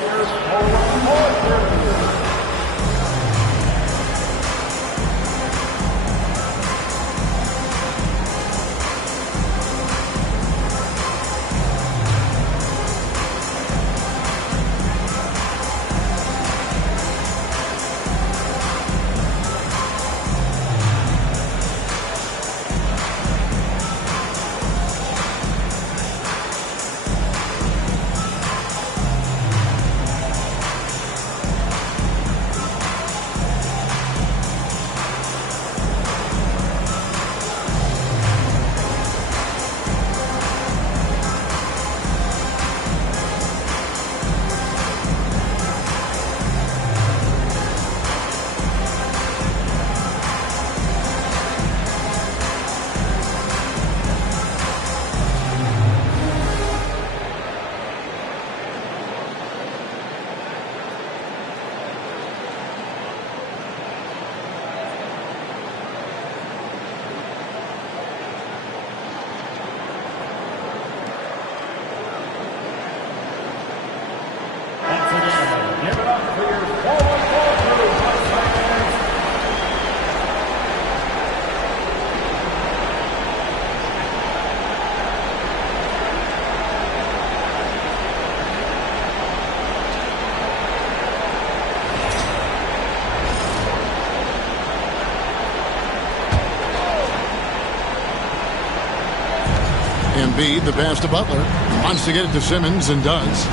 Embiid, the pass to Butler. Wants to get it to Simmons and does.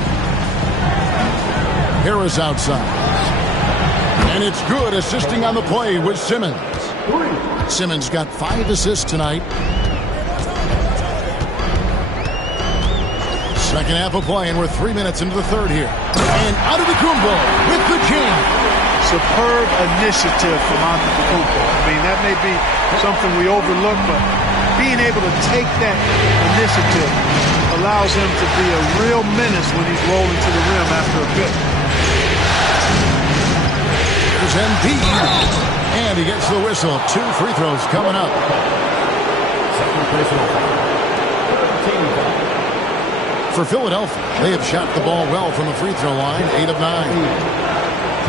Harris outside. And it's good, assisting on the play with Simmons. Simmons got 5 assists tonight. Second half of play, and we're 3 minutes into the third here. And Antetokounmpo with the jam. Superb initiative from Antetokounmpo. I mean, that may be something we overlook, but being able to take that initiative allows him to be a real menace when he's rolling to the rim after a bit. Here's Embiid, and he gets the whistle. 2 free throws coming up. Second personal foul. For Philadelphia, they have shot the ball well from the free throw line, 8 of 9.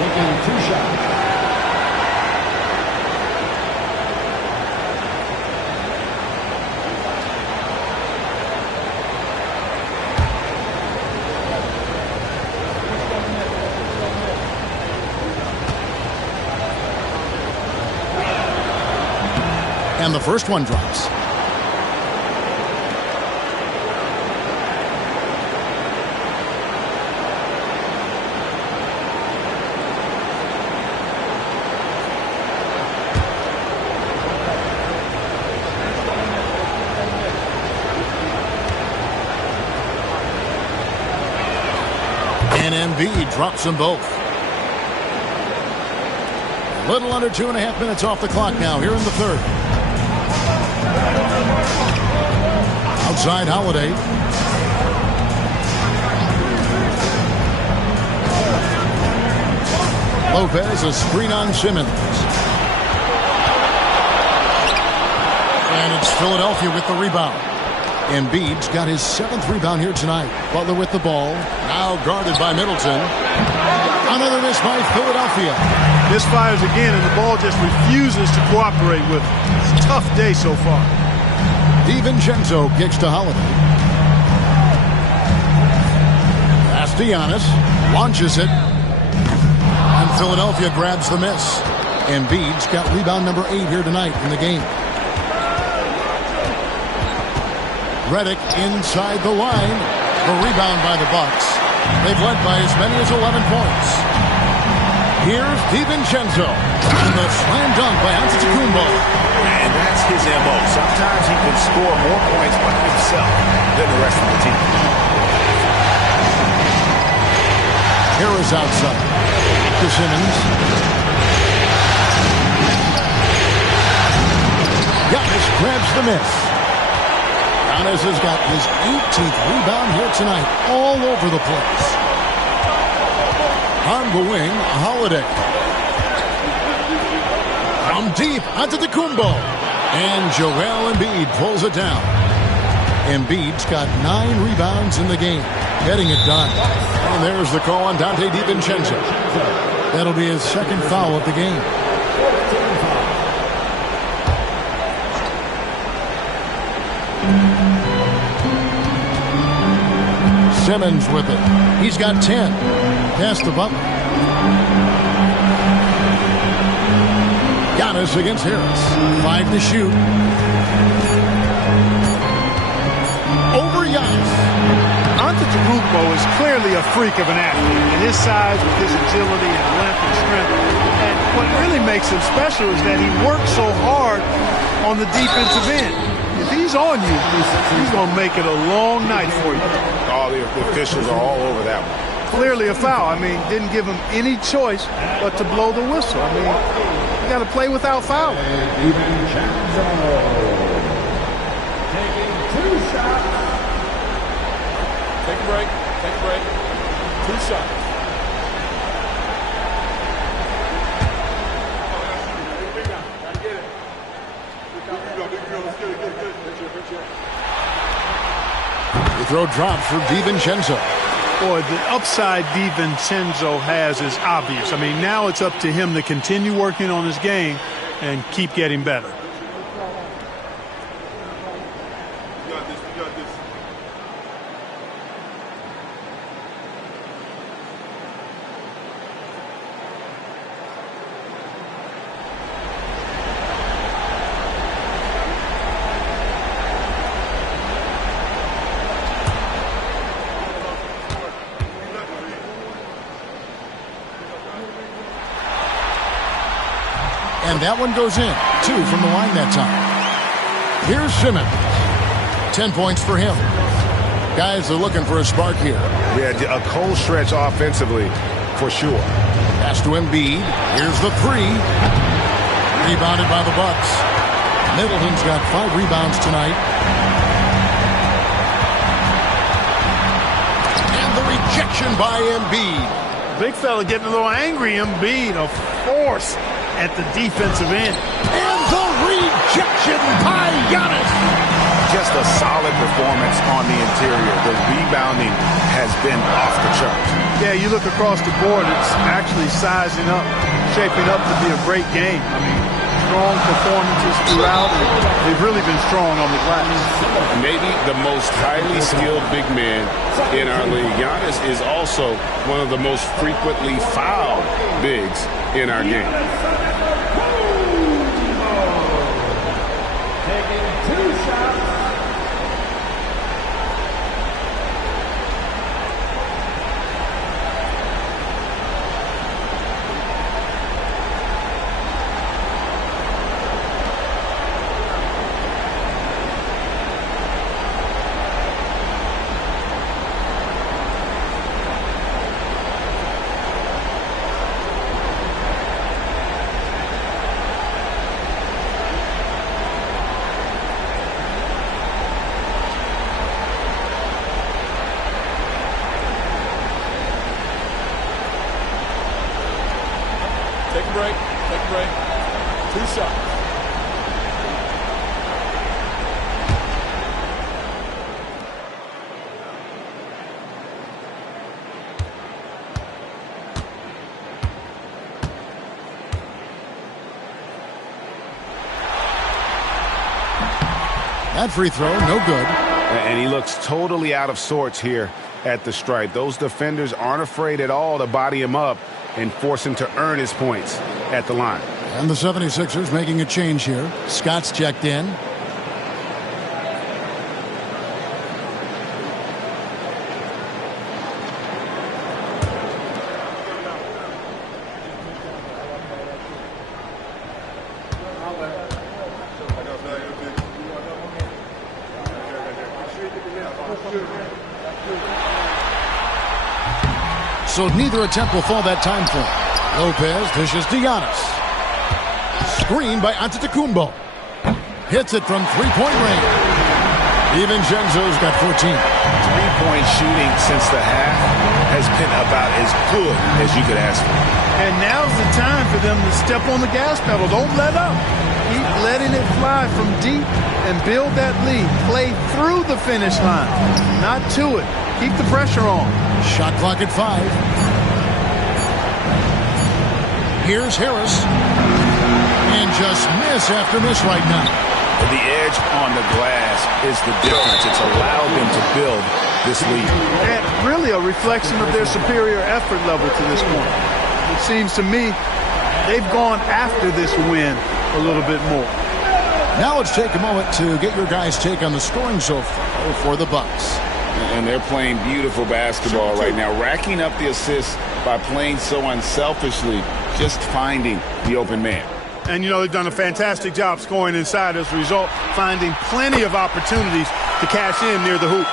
Taking 2 shots. And the first one drops. And Embiid drops them both. A little under 2.5 minutes off the clock now here in the third. Outside Holiday. Lopez, a screen on Simmons. And it's Philadelphia with the rebound. Embiid's got his 7th rebound here tonight. Butler with the ball. Now guarded by Middleton. Another miss by Philadelphia. Misfires again, and the ball just refuses to cooperate with it. It's a tough day so far. DiVincenzo kicks to Holiday. Pass to Giannis. Launches it. And Philadelphia grabs the miss. Embiid's got rebound number 8 here tonight in the game. Redick inside the line. The rebound by the Bucks. They've led by as many as 11 points. Here's DiVincenzo. And the slam dunk by Antetokounmpo. And that's his MO. Sometimes he can score more points by himself than the rest of the team. Harris outside. To Simmons. Giannis grabs the miss. Giannis has got his 18th rebound here tonight, all over the place. On the wing, Holiday. From deep, Antetokounmpo. And Joel Embiid pulls it down. Embiid's got 9 rebounds in the game, getting it done. And there's the call on Dante DiVincenzo. That'll be his 2nd foul of the game. Simmons with it. He's got 10. Pass to Butler. Giannis against Harris. 5 to shoot. Over Giannis. Antetokounmpo is clearly a freak of an athlete, and his size with his agility and length and strength. And what really makes him special is that he works so hard on the defensive end. If he's on you, he's going to make it a long night for you. All the officials are all over that one. Clearly a foul. I mean, didn't give him any choice but to blow the whistle. I mean, you got to play without fouling. Taking 2 shots. Take a break. Take a break. 2 shots. The throw drops for DiVincenzo. Boy, the upside DiVincenzo has is obvious. I mean, now it's up to him to continue working on his game and keep getting better. And that one goes in. 2 from the line that time. Here's Simmons. 10 points for him. Guys are looking for a spark here. Yeah, a cold stretch offensively, for sure. Pass to Embiid. Here's the 3. Rebounded by the Bucks. Middleton's got 5 rebounds tonight. And the rejection by Embiid. Big fella getting a little angry. Embiid, a force at the defensive end. And the rejection by Giannis. Just a solid performance on the interior. The rebounding has been off the charts. Yeah, you look across the board, it's actually sizing up, shaping up to be a great game. I mean, strong performances throughout. They've really been strong on the glass. Maybe the most highly skilled big man in our league. Giannis is also one of the most frequently fouled bigs in our game. break. Take a break. 2 shots. That free throw, no good. And he looks totally out of sorts here at the stripe. Those defenders aren't afraid at all to body him up and force him to earn his points at the line. And the 76ers making a change here. Scott's checked in. So neither attempt will fall that time for him. Lopez dishes to Giannis. Screen by Antetokounmpo. Hits it from three-point range. DiVincenzo's got 14. Three-point shooting since the half has been about as good as you could ask for. And now's the time for them to step on the gas pedal. Don't let up. Keep letting it fly from deep and build that lead. Play through the finish line, not to it. Keep the pressure on. Shot clock at 5. Here's Harris. And just miss after miss right now. The edge on the glass is the difference. It's allowed them to build this lead. And really a reflection of their superior effort level to this point. It seems to me they've gone after this win a little bit more. Now let's take a moment to get your guys' take on the scoring so far for the Bucks. And they're playing beautiful basketball right now, racking up the assists by playing so unselfishly, just finding the open man. And, you know, they've done a fantastic job scoring inside as a result, finding plenty of opportunities to cash in near the hoop.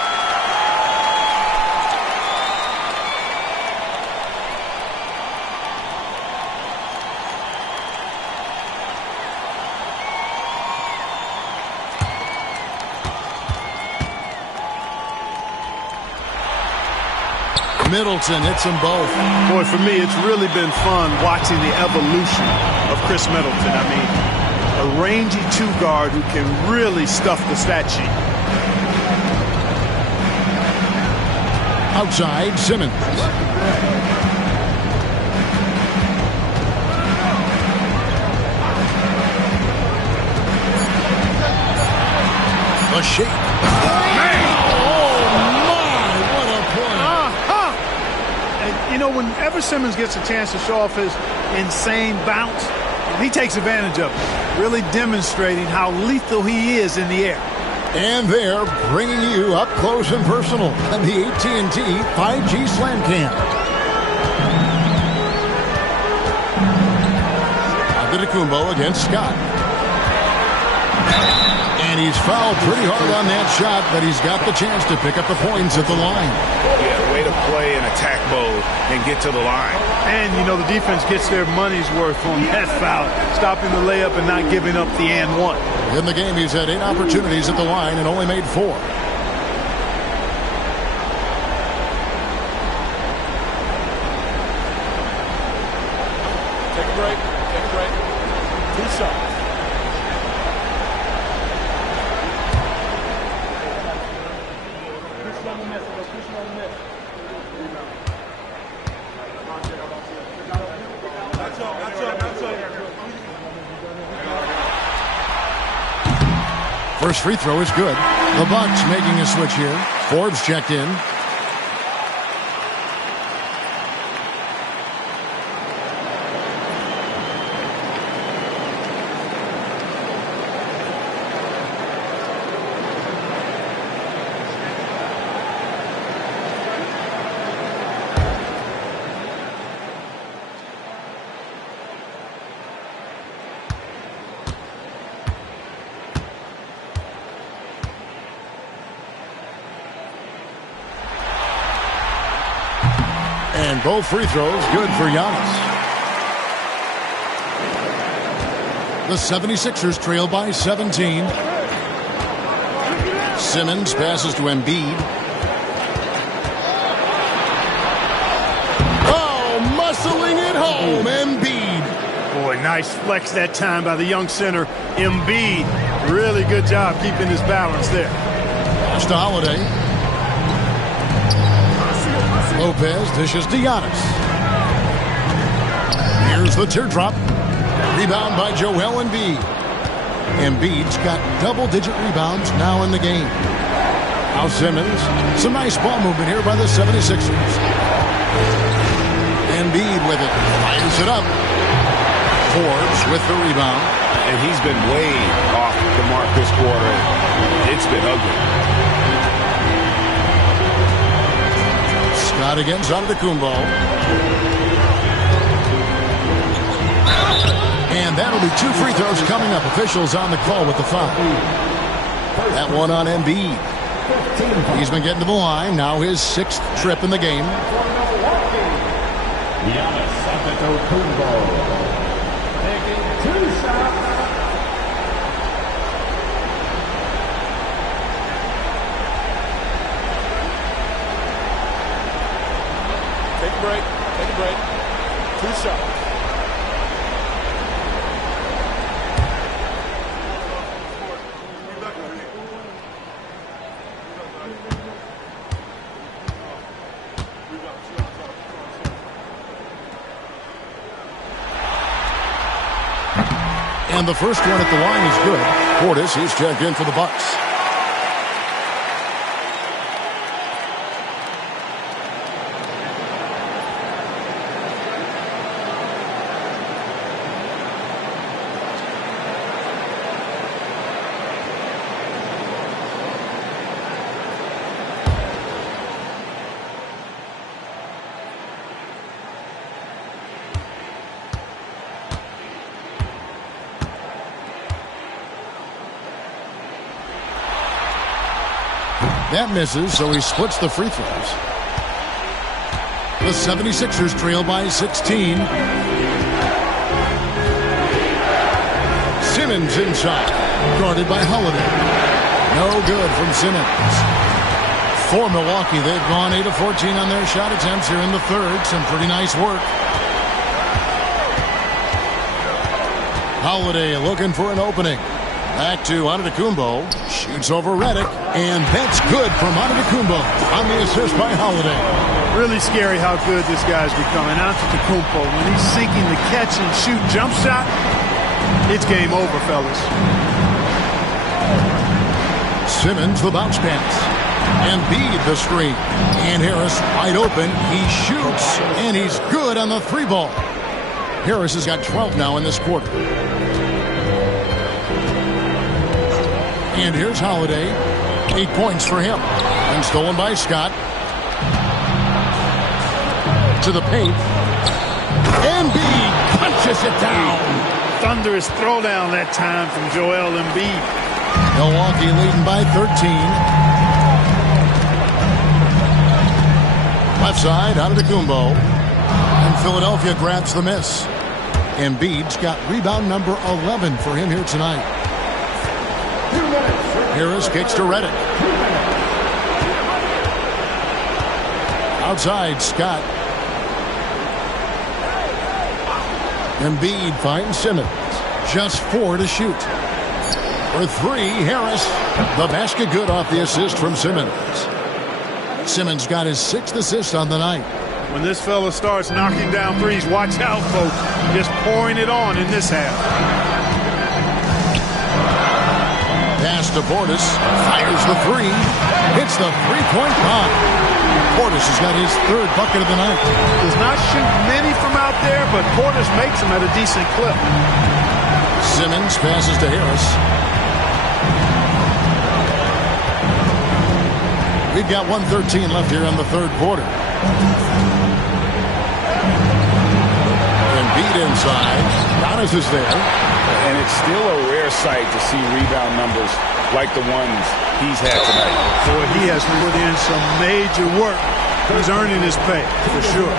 Middleton hits them both. Boy, for me, it's really been fun watching the evolution of Chris Middleton. I mean, a rangy two-guard who can really stuff the stat sheet. Outside, Simmons. A shake. You know, whenever Simmons gets a chance to show off his insane bounce, he takes advantage of it, really demonstrating how lethal he is in the air. And they're bringing you up close and personal on the AT&T 5G Slam Cam. Antetokounmpo against Scott. And he's fouled pretty hard on that shot, but he's got the chance to pick up the points at the line. Yeah, way to play in attack mode and get to the line. And, you know, the defense gets their money's worth on that foul, stopping the layup and not giving up the and one. In the game, he's had 8 opportunities at the line and only made 4. Take a break. Take a break. 2 shots. First free throw is good. The Bucks making a switch here. Forbes checked in. And both free throws good for Giannis. The 76ers trail by 17. Simmons passes to Embiid. Oh, muscling it home, Embiid. Boy, nice flex that time by the young center, Embiid. Really good job keeping his balance there. Pass to Holiday. Lopez dishes to Giannis. Here's the teardrop. Rebound by Joel Embiid. Embiid's got double-digit rebounds now in the game. Now Simmons. Some nice ball movement here by the 76ers. Embiid with it. Fires it up. Forbes with the rebound. And he's been way off the mark this quarter. It's been ugly. Scott against Antetokounmpo. And that'll be 2 free throws coming up. Officials on the call with the foul. That one on Embiid. He's been getting to the line. Now his 6th trip in the game. Giannis Antetokounmpo taking 2 shots. Take a break. Take a break. 2 shots. And the first one at the line is good. Portis, he's checked in for the Bucks. That misses, so he splits the free throws. The 76ers trail by 16. Simmons inside, guarded by Holiday. No good from Simmons. For Milwaukee, they've gone 8 of 14 on their shot attempts here in the third. Some pretty nice work. Holiday looking for an opening. Back to Antetokounmpo. Shoots over Redick. And that's good from Antetokounmpo on the assist by Holiday. Really scary how good this guy's becoming. Antetokounmpo, when he's sinking the catch and shoot jump shot, it's game over, fellas. Simmons the bounce pass. Embiid the screen. And Harris wide open. He shoots, and he's good on the 3-ball. Harris has got 12 now in this quarter. And here's Holiday. 8 points for him. And stolen by Scott. To the paint. Embiid punches it down. Thunderous throwdown that time from Joel Embiid. Milwaukee leading by 13. Left side, Antetokounmpo. And Philadelphia grabs the miss. Embiid's got rebound number 11 for him here tonight. Harris kicks to Redick. Outside, Scott. Embiid finds Simmons. Just 4 to shoot. For 3, Harris. The basket good off the assist from Simmons. Simmons got his 6th assist on the night. When this fella starts knocking down threes, watch out, folks. Just pouring it on in this half. Pass to Portis. Fires the 3. Hits the 3-point bomb. Portis has got his 3rd bucket of the night. Does not shoot many from out there, but Portis makes them at a decent clip. Simmons passes to Harris. We've got 1:13 left here in the 3rd quarter. Embiid inside. Giannis is there. And it's still a rare sight to see rebound numbers like the ones he's had tonight. Boy, he has put in some major work. He's earning his pay, for sure.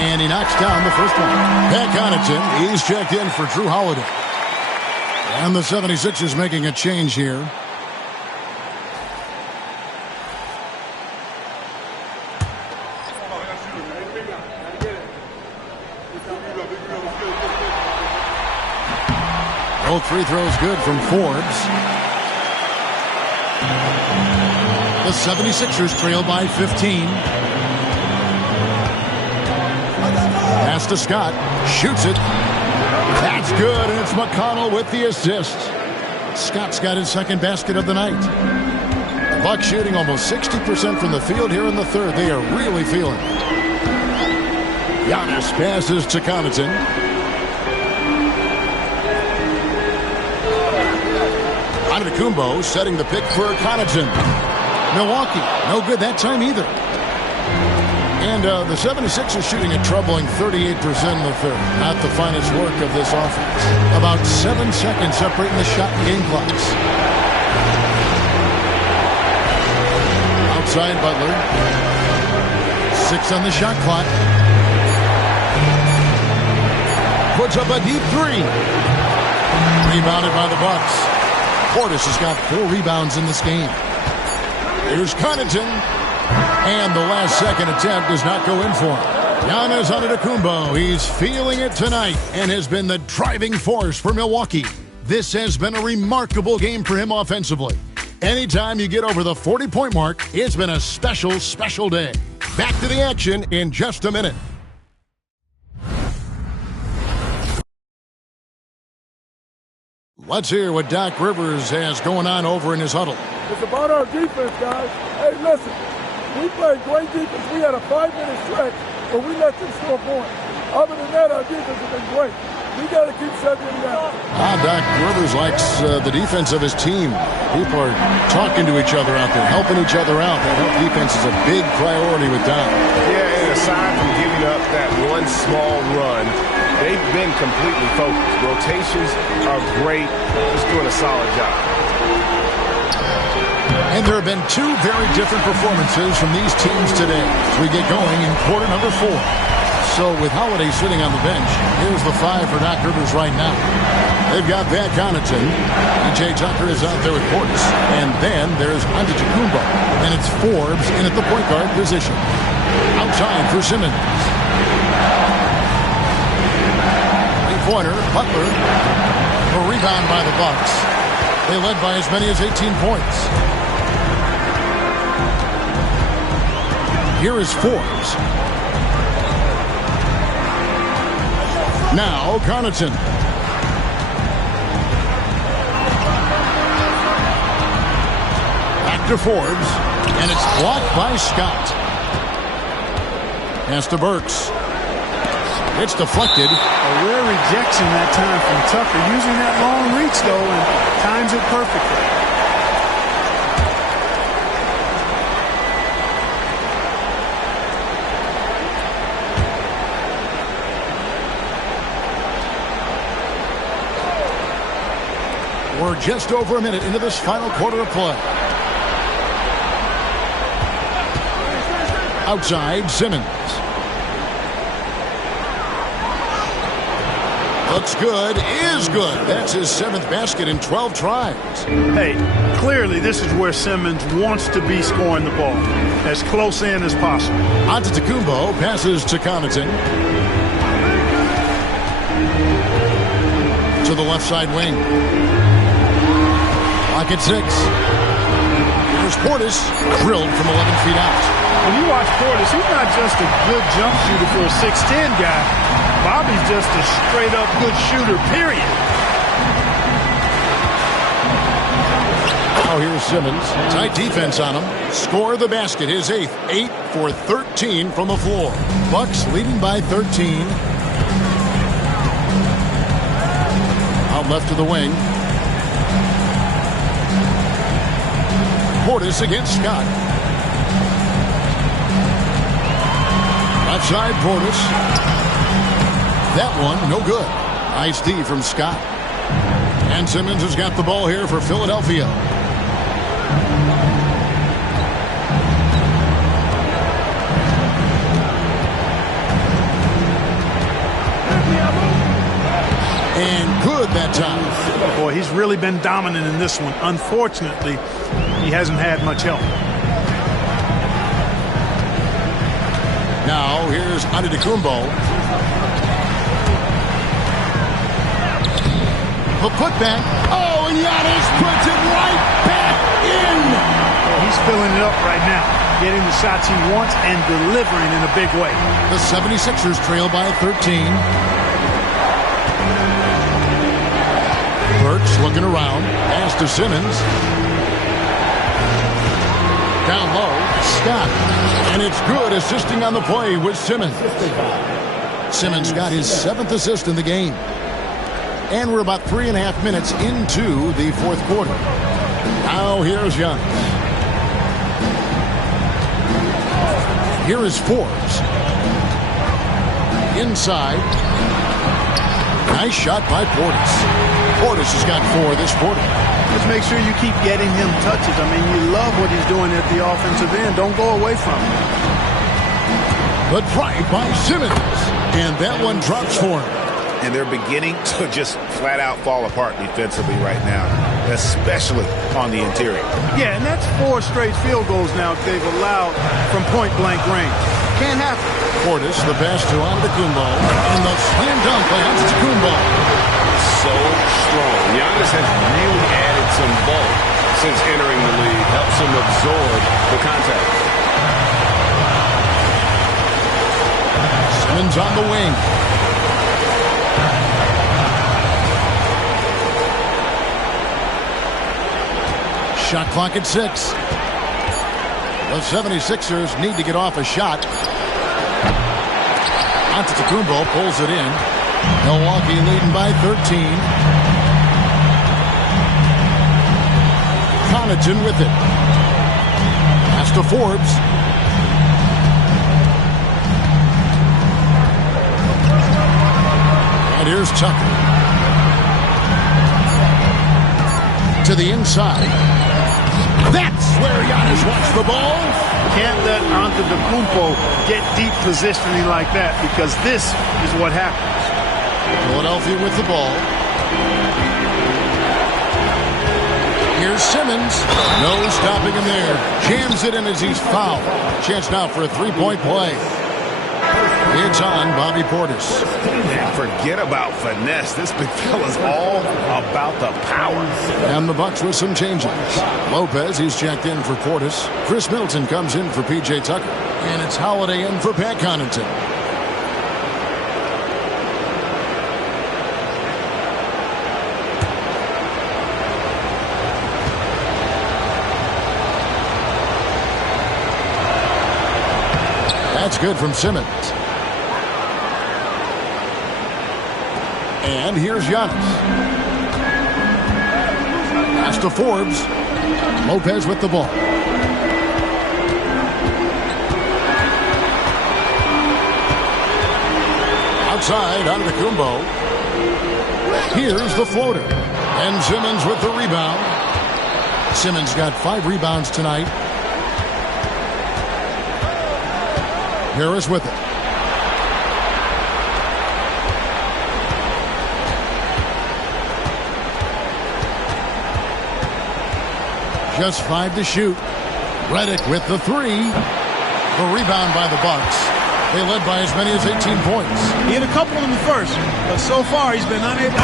and he knocks down the first one. Pat Connaughton, he's checked in for Drew Holiday. And the 76ers making a change here. Both free throws good from Forbes. The 76ers trail by 15. Pass to Scott. Shoots it. That's good, and it's McConnell with the assist. Scott's got his second basket of the night. The Bucks shooting almost 60% from the field here in the third. They are really feeling it. Giannis passes to Connaughton. Antetokounmpo setting the pick for Connaughton. Milwaukee, no good that time either. And the 76ers shooting a troubling 38% in the third. Not the finest work of this offense. About 7 seconds separating the shot and game clocks. Outside Butler. 6 on the shot clock. Puts up a deep three. Rebounded by the Bucks. Portis has got 4 rebounds in this game. Here's Connaughton. And the last second attempt does not go in for him. Giannis Antetokounmpo, he's feeling it tonight and has been the driving force for Milwaukee. This has been a remarkable game for him offensively. Anytime you get over the 40-point mark, it's been a special, special day. Back to the action in just a minute. Let's hear what Doc Rivers has going on over in his huddle. It's about our defense, guys. Hey, listen, we played great defense. We had a 5-minute stretch, but we let them score points. Other than that, our defense has been great. We got to keep shutting them down. Doc Rivers likes the defense of his team. People are talking to each other out there, helping each other out. That help defense is a big priority with Doc. Yeah, and aside from giving up that one small run, they've been completely focused. Rotations are great. Just doing a solid job. And there have been 2 very different performances from these teams today as we get going in quarter number 4. So with Holiday sitting on the bench, here's the 5 for Doc Rivers right now. They've got Pat Connaughton. P.J. Tucker is out there with Portis. And then there's Antetokounmpo. And it's Forbes in at the point guard position. Outside for Simmons. Pointer, Butler, a rebound by the Bucks. They led by as many as 18 points. Here is Forbes. Now Connaughton. Back to Forbes, and it's blocked by Scott. Pass to Burks. It's deflected. A rare rejection that time from Tucker. Using that long reach, though, and times it perfectly. We're just over a minute into this final quarter of play. Outside, Simmons. Looks good, is good. That's his 7th basket in 12 tries. Hey, clearly this is where Simmons wants to be scoring the ball. As close in as possible. Antetokounmpo passes to Connaughton. To the left side wing. Clock at 6. Here's Portis, drilled from 11 feet out. When you watch Portis, he's not just a good jump shooter for a 6'10 guy. Bobby's just a straight-up good shooter, period. Now here's Simmons. Tight defense on him. Score the basket, his 8th. 8 for 13 from the floor. Bucks leading by 13. Out left to the wing. Portis against Scott. Left side, Portis. That one, no good. Nice D from Scott. And Simmons has got the ball here for Philadelphia. And good that time. Boy, he's really been dominant in this one. Unfortunately, he hasn't had much help. Now, here's Antetokounmpo. The putback. Oh, and Giannis puts it right back in. He's filling it up right now, getting the shots he wants and delivering in a big way. The 76ers trail by 13. Burks looking around. Pass to Simmons. Down low, Scott. And it's good, assisting on the play with Simmons. Simmons got his 7th assist in the game. And we're about 3.5 minutes into the fourth quarter. Now here's Giannis. Here is Forbes. Inside. Nice shot by Portis. Portis has got 4 this quarter. Just make sure you keep getting him touches. I mean, you love what he's doing at the offensive end. Don't go away from him. But right by Simmons. And that one drops for him. And they're beginning to just flat out fall apart defensively right now, especially on the interior. Yeah, and that's 4 straight field goals now they've allowed from point-blank range. Can't happen. Portis, the pass to Antetokounmpo, and the slam dunk by Antetokounmpo. So strong. Giannis has really added some bulk since entering the league. Helps him absorb the contact. Simmons on the wing. Shot clock at 6. The 76ers need to get off a shot. Antetokounmpo pulls it in. Milwaukee leading by 13. Connaughton with it. Pass to Forbes. And here's Tucker. To the inside. That's where Giannis wants the ball. Can't let Antetokounmpo get deep positioning like that, because this is what happens. Philadelphia with the ball. Here's Simmons. No stopping him there. Jams it in as he's fouled. Chance now for a three-point play. It's on Bobby Portis. And forget about finesse. This big fella's all about the power. And the Bucks with some changes. Lopez, he's checked in for Portis. Chris Middleton comes in for P.J. Tucker. And it's Holiday in for Pat Connaughton. That's good from Simmons. And here's Giannis. Pass to Forbes. Lopez with the ball. Outside, Antetokounmpo. Here's the floater. And Simmons with the rebound. Simmons got 5 rebounds tonight. Harris with it. Just 5 to shoot. Redick with the 3. The rebound by the Bucks. They led by as many as 18 points. He had a couple in the first, but so far he's been unable.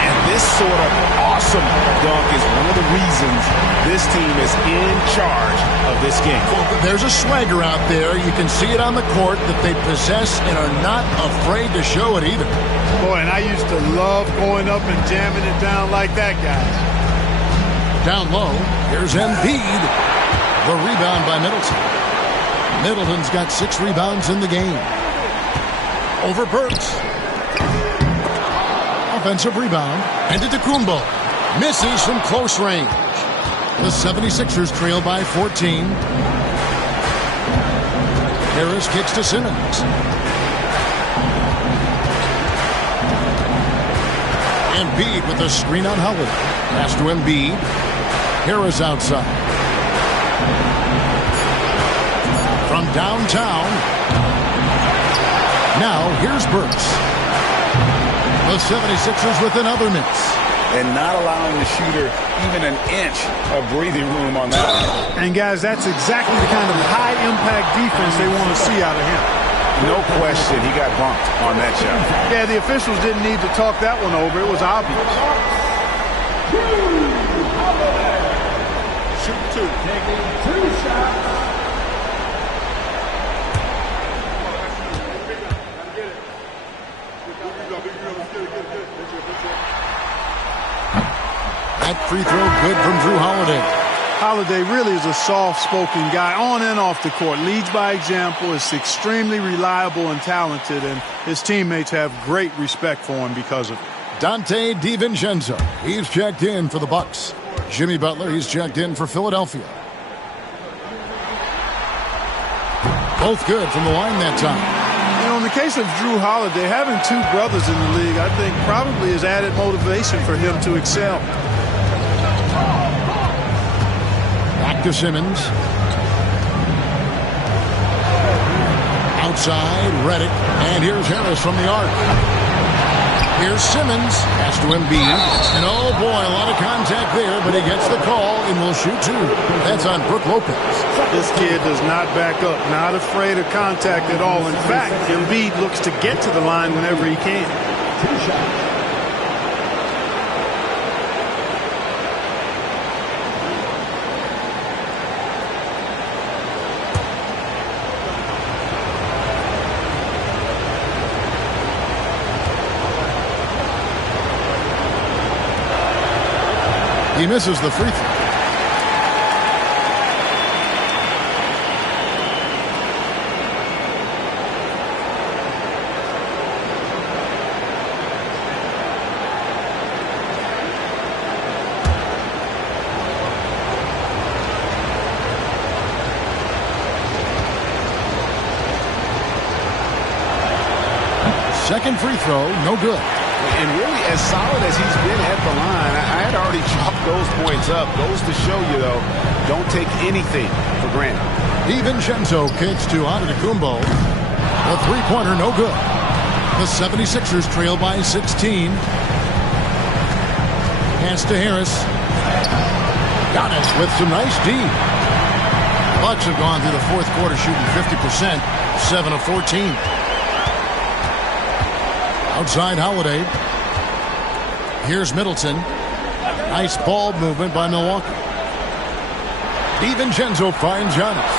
And this sort of awesome dunk is one of the reasons this team is in charge of this game. Well, there's a swagger out there. You can see it on the court that they possess and are not afraid to show it either. Boy, and I used to love going up and jamming it down like that, guys. Down low, here's Embiid. The rebound by Middleton. Middleton's got 6 rebounds in the game. Over Burks. Offensive rebound. Antetokounmpo misses from close range. The 76ers trail by 14. Harris kicks to Simmons. Embiid with a screen on Howard. Pass to Embiid. Harris outside. From downtown. Now, here's Burks. The 76ers with another miss. And not allowing the shooter even an inch of breathing room on that. And, guys, that's exactly the kind of high-impact defense they want to see out of him. No question, he got bumped on that shot. Yeah, the officials didn't need to talk that one over. It was obvious. Shoot two. Taking 2 shots. That free throw good from Drew Holiday. Holiday really is a soft-spoken guy on and off the court. Leads by example, is extremely reliable and talented, and his teammates have great respect for him because of it. Dante DiVincenzo, he's checked in for the Bucks. Jimmy Butler, he's checked in for Philadelphia. Both good from the line that time. You know, in the case of Drew Holiday, having 2 brothers in the league, I think probably is added motivation for him to excel. Back to Simmons. Outside, Redick. And here's Harris from the arc. Here's Simmons. Pass to Embiid. And oh boy, a lot of contact there, but he gets the call and will shoot 2. That's on Brook Lopez. This kid does not back up. Not afraid of contact at all. In fact, Embiid looks to get to the line whenever he can. 2 shots. He misses the free throw. Second free throw, no good. And really, as solid as he's been at the line, I had already chalked those points up. Goes to show you, though, don't take anything for granted. DiVincenzo kicks to Antetokounmpo. The three-pointer, no good. The 76ers trail by 16. Pass to Harris. Giannis with some nice D. Bucks have gone through the fourth quarter shooting 50%, 7 of 14. Outside Holiday. Here's Middleton. Nice ball movement by Milwaukee. DiVincenzo finds Giannis.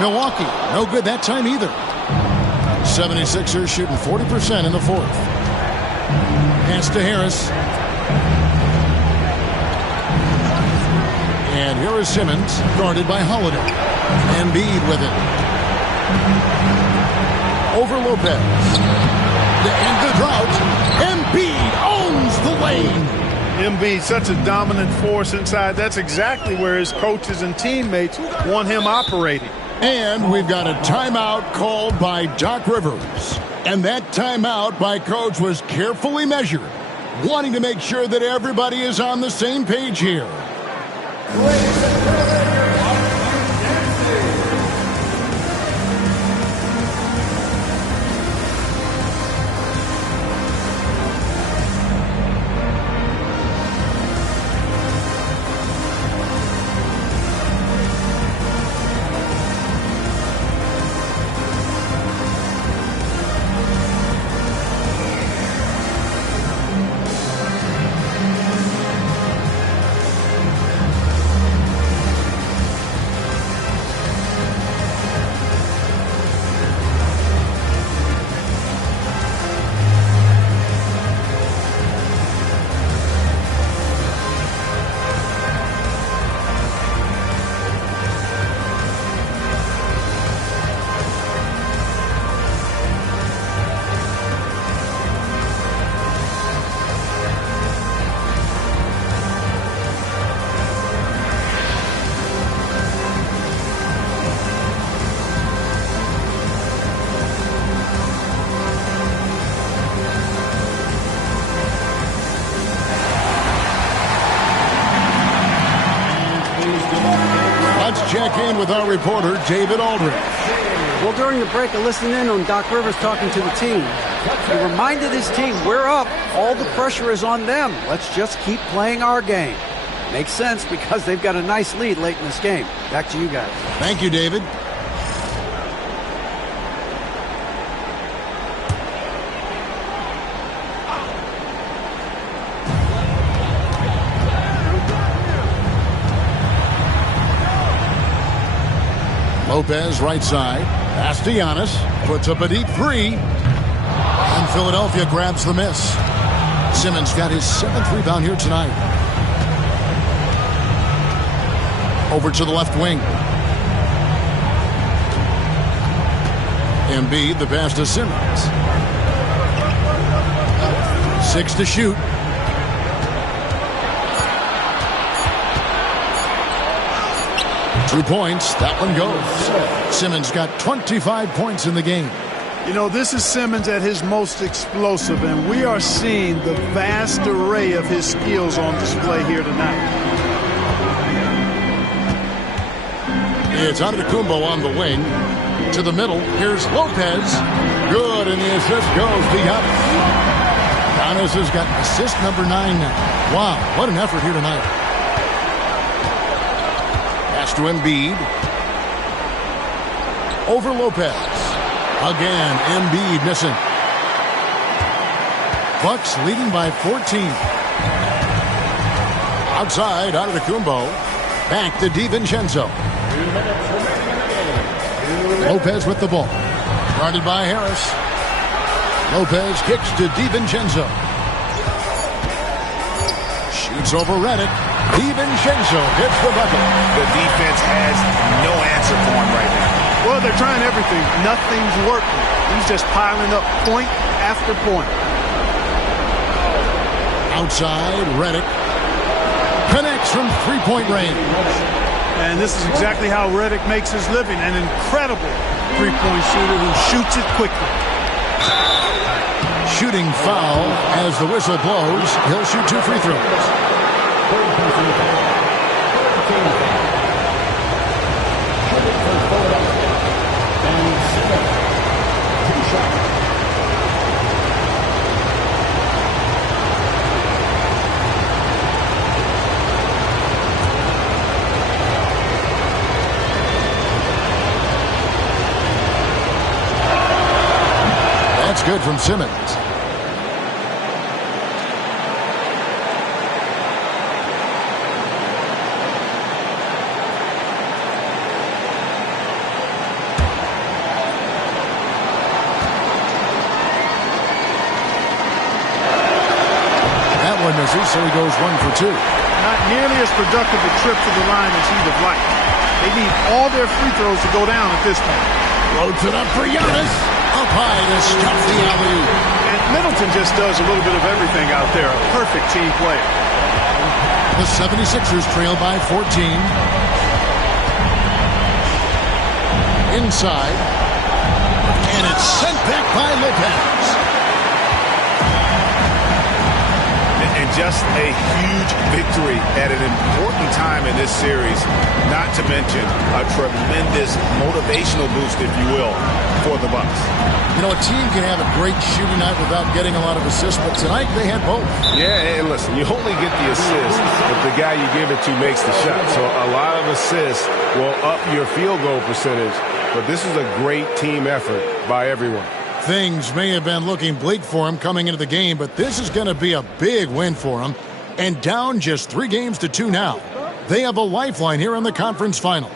Milwaukee, no good that time either. 76ers shooting 40% in the fourth. Pass to Harris. And here is Simmons, guarded by Holiday. Embiid with it. Over Lopez. To end the drought, Embiid owns the lane. Embiid, such a dominant force inside. That's exactly where his coaches and teammates want him operating. And we've got a timeout called by Doc Rivers. And that timeout by Coach was carefully measured, wanting to make sure that everybody is on the same page here. Ladies and gentlemen, back in with our reporter, David Aldridge. Well, during the break, I listened in on Doc Rivers talking to the team. He reminded his team, we're up. All the pressure is on them. Let's just keep playing our game. Makes sense because they've got a nice lead late in this game. Back to you guys. Thank you, David. Lopez right side. Pass to Giannis. Puts up a deep three. And Philadelphia grabs the miss. Simmons got his 7th rebound here tonight. Over to the left wing. Embiid, the pass to Simmons. 6 to shoot. Two points. That one goes. Simmons got 25 points in the game. You know, this is Simmons at his most explosive, and we are seeing the vast array of his skills on display here tonight. It's Antetokounmpo on the wing. To the middle. Here's Lopez. Good, and the assist goes to Giannis. Giannis has got assist number 9 now. Wow, what an effort here tonight. Pass to Embiid. Over Lopez. Again, Embiid missing. Bucks leading by 14. Outside, Antetokounmpo. Back to DiVincenzo. Lopez with the ball. Guarded by Harris. Lopez kicks to DiVincenzo. Shoots over Redick. DiVincenzo hits the bucket. The defense has no answer for him right now. Well, they're trying everything. Nothing's working. He's just piling up point after point. Outside, Redick connects from three-point range. And this is exactly how Redick makes his living. An incredible three-point shooter who shoots it quickly. Shooting foul as the whistle blows. He'll shoot 2 free throws. That's good from Simmons. Misses, so he goes 1 for 2. Not nearly as productive a trip to the line as he'd have liked. They need all their free throws to go down at this point. Floats it up for Giannis. Up high to stuff the alley-oop. And Middleton just does a little bit of everything out there. A perfect team player. The 76ers trail by 14. Inside. And it's sent back by Lopez. And just a huge victory at an important time in this series, not to mention a tremendous motivational boost, if you will, for the Bucks. You know, a team can have a great shooting night without getting a lot of assists, but tonight they had both. Yeah, and listen, you only get the assist if the guy you give it to makes the shot. So a lot of assists will up your field goal percentage, but this is a great team effort by everyone. Things may have been looking bleak for him coming into the game, but this is going to be a big win for him. And down just 3 games to 2 now. They have a lifeline here in the conference finals.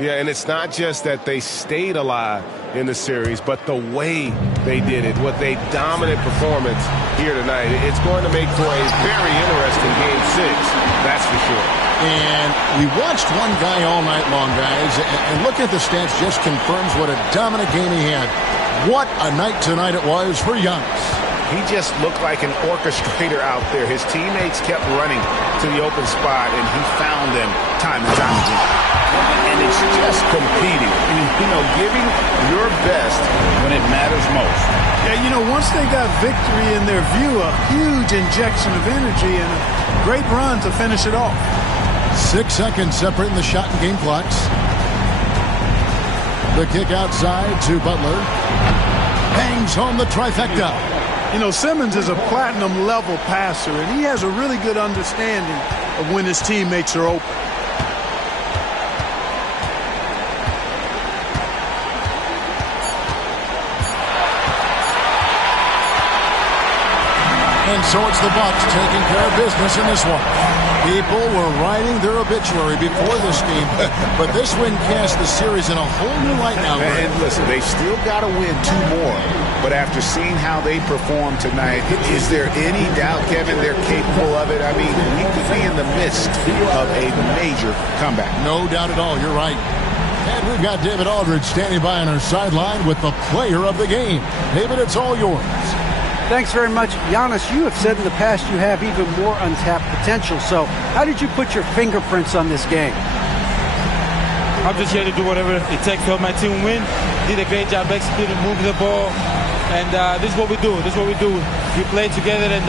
Yeah, and it's not just that they stayed alive in the series, but the way they did it with a dominant performance here tonight. It's going to make for a very interesting Game 6, that's for sure. And we watched one guy all night long, guys, and looking at the stats just confirms what a dominant game he had. What a night tonight it was for Giannis. He just looked like an orchestrator out there. His teammates kept running to the open spot, and he found them time and time again. And it's just competing, you know, giving your best when it matters most. Yeah, you know, once they got victory in their view, a huge injection of energy and a great run to finish it off. 6 seconds separating the shot and game clocks. The kick outside to Butler. Bangs home the trifecta. You know, Simmons is a platinum-level passer, and he has a really good understanding of when his teammates are open. And so it's the Bucks taking care of business in this one. People were writing their obituary before this game, but this win cast the series in a whole new light now. And listen, they still got to win 2 more. But after seeing how they performed tonight, is there any doubt, Kevin, they're capable of it? I mean, we could be in the midst of a major comeback. No doubt at all. You're right. And we've got David Aldridge standing by on our sideline with the player of the game. David, it's all yours. Thanks very much. Giannis, you have said in the past you have even more untapped potential. So how did you put your fingerprints on this game? I'm just here to do whatever it takes to help my team win. Did a great job executing, moving the ball. And this is what we do. This is what we do. We play together, and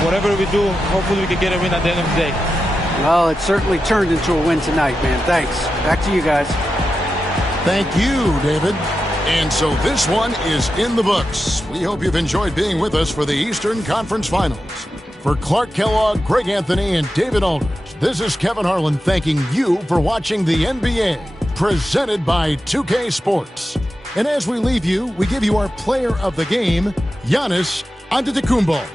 whatever we do, hopefully we can get a win at the end of the day. Well, it certainly turned into a win tonight, man. Thanks. Back to you guys. Thank you, David. And so this one is in the books. We hope you've enjoyed being with us for the Eastern Conference Finals. For Clark Kellogg, Greg Anthony, and David Aldridge, this is Kevin Harlan thanking you for watching the NBA, presented by 2K Sports. And as we leave you, we give you our player of the game, Giannis Antetokounmpo.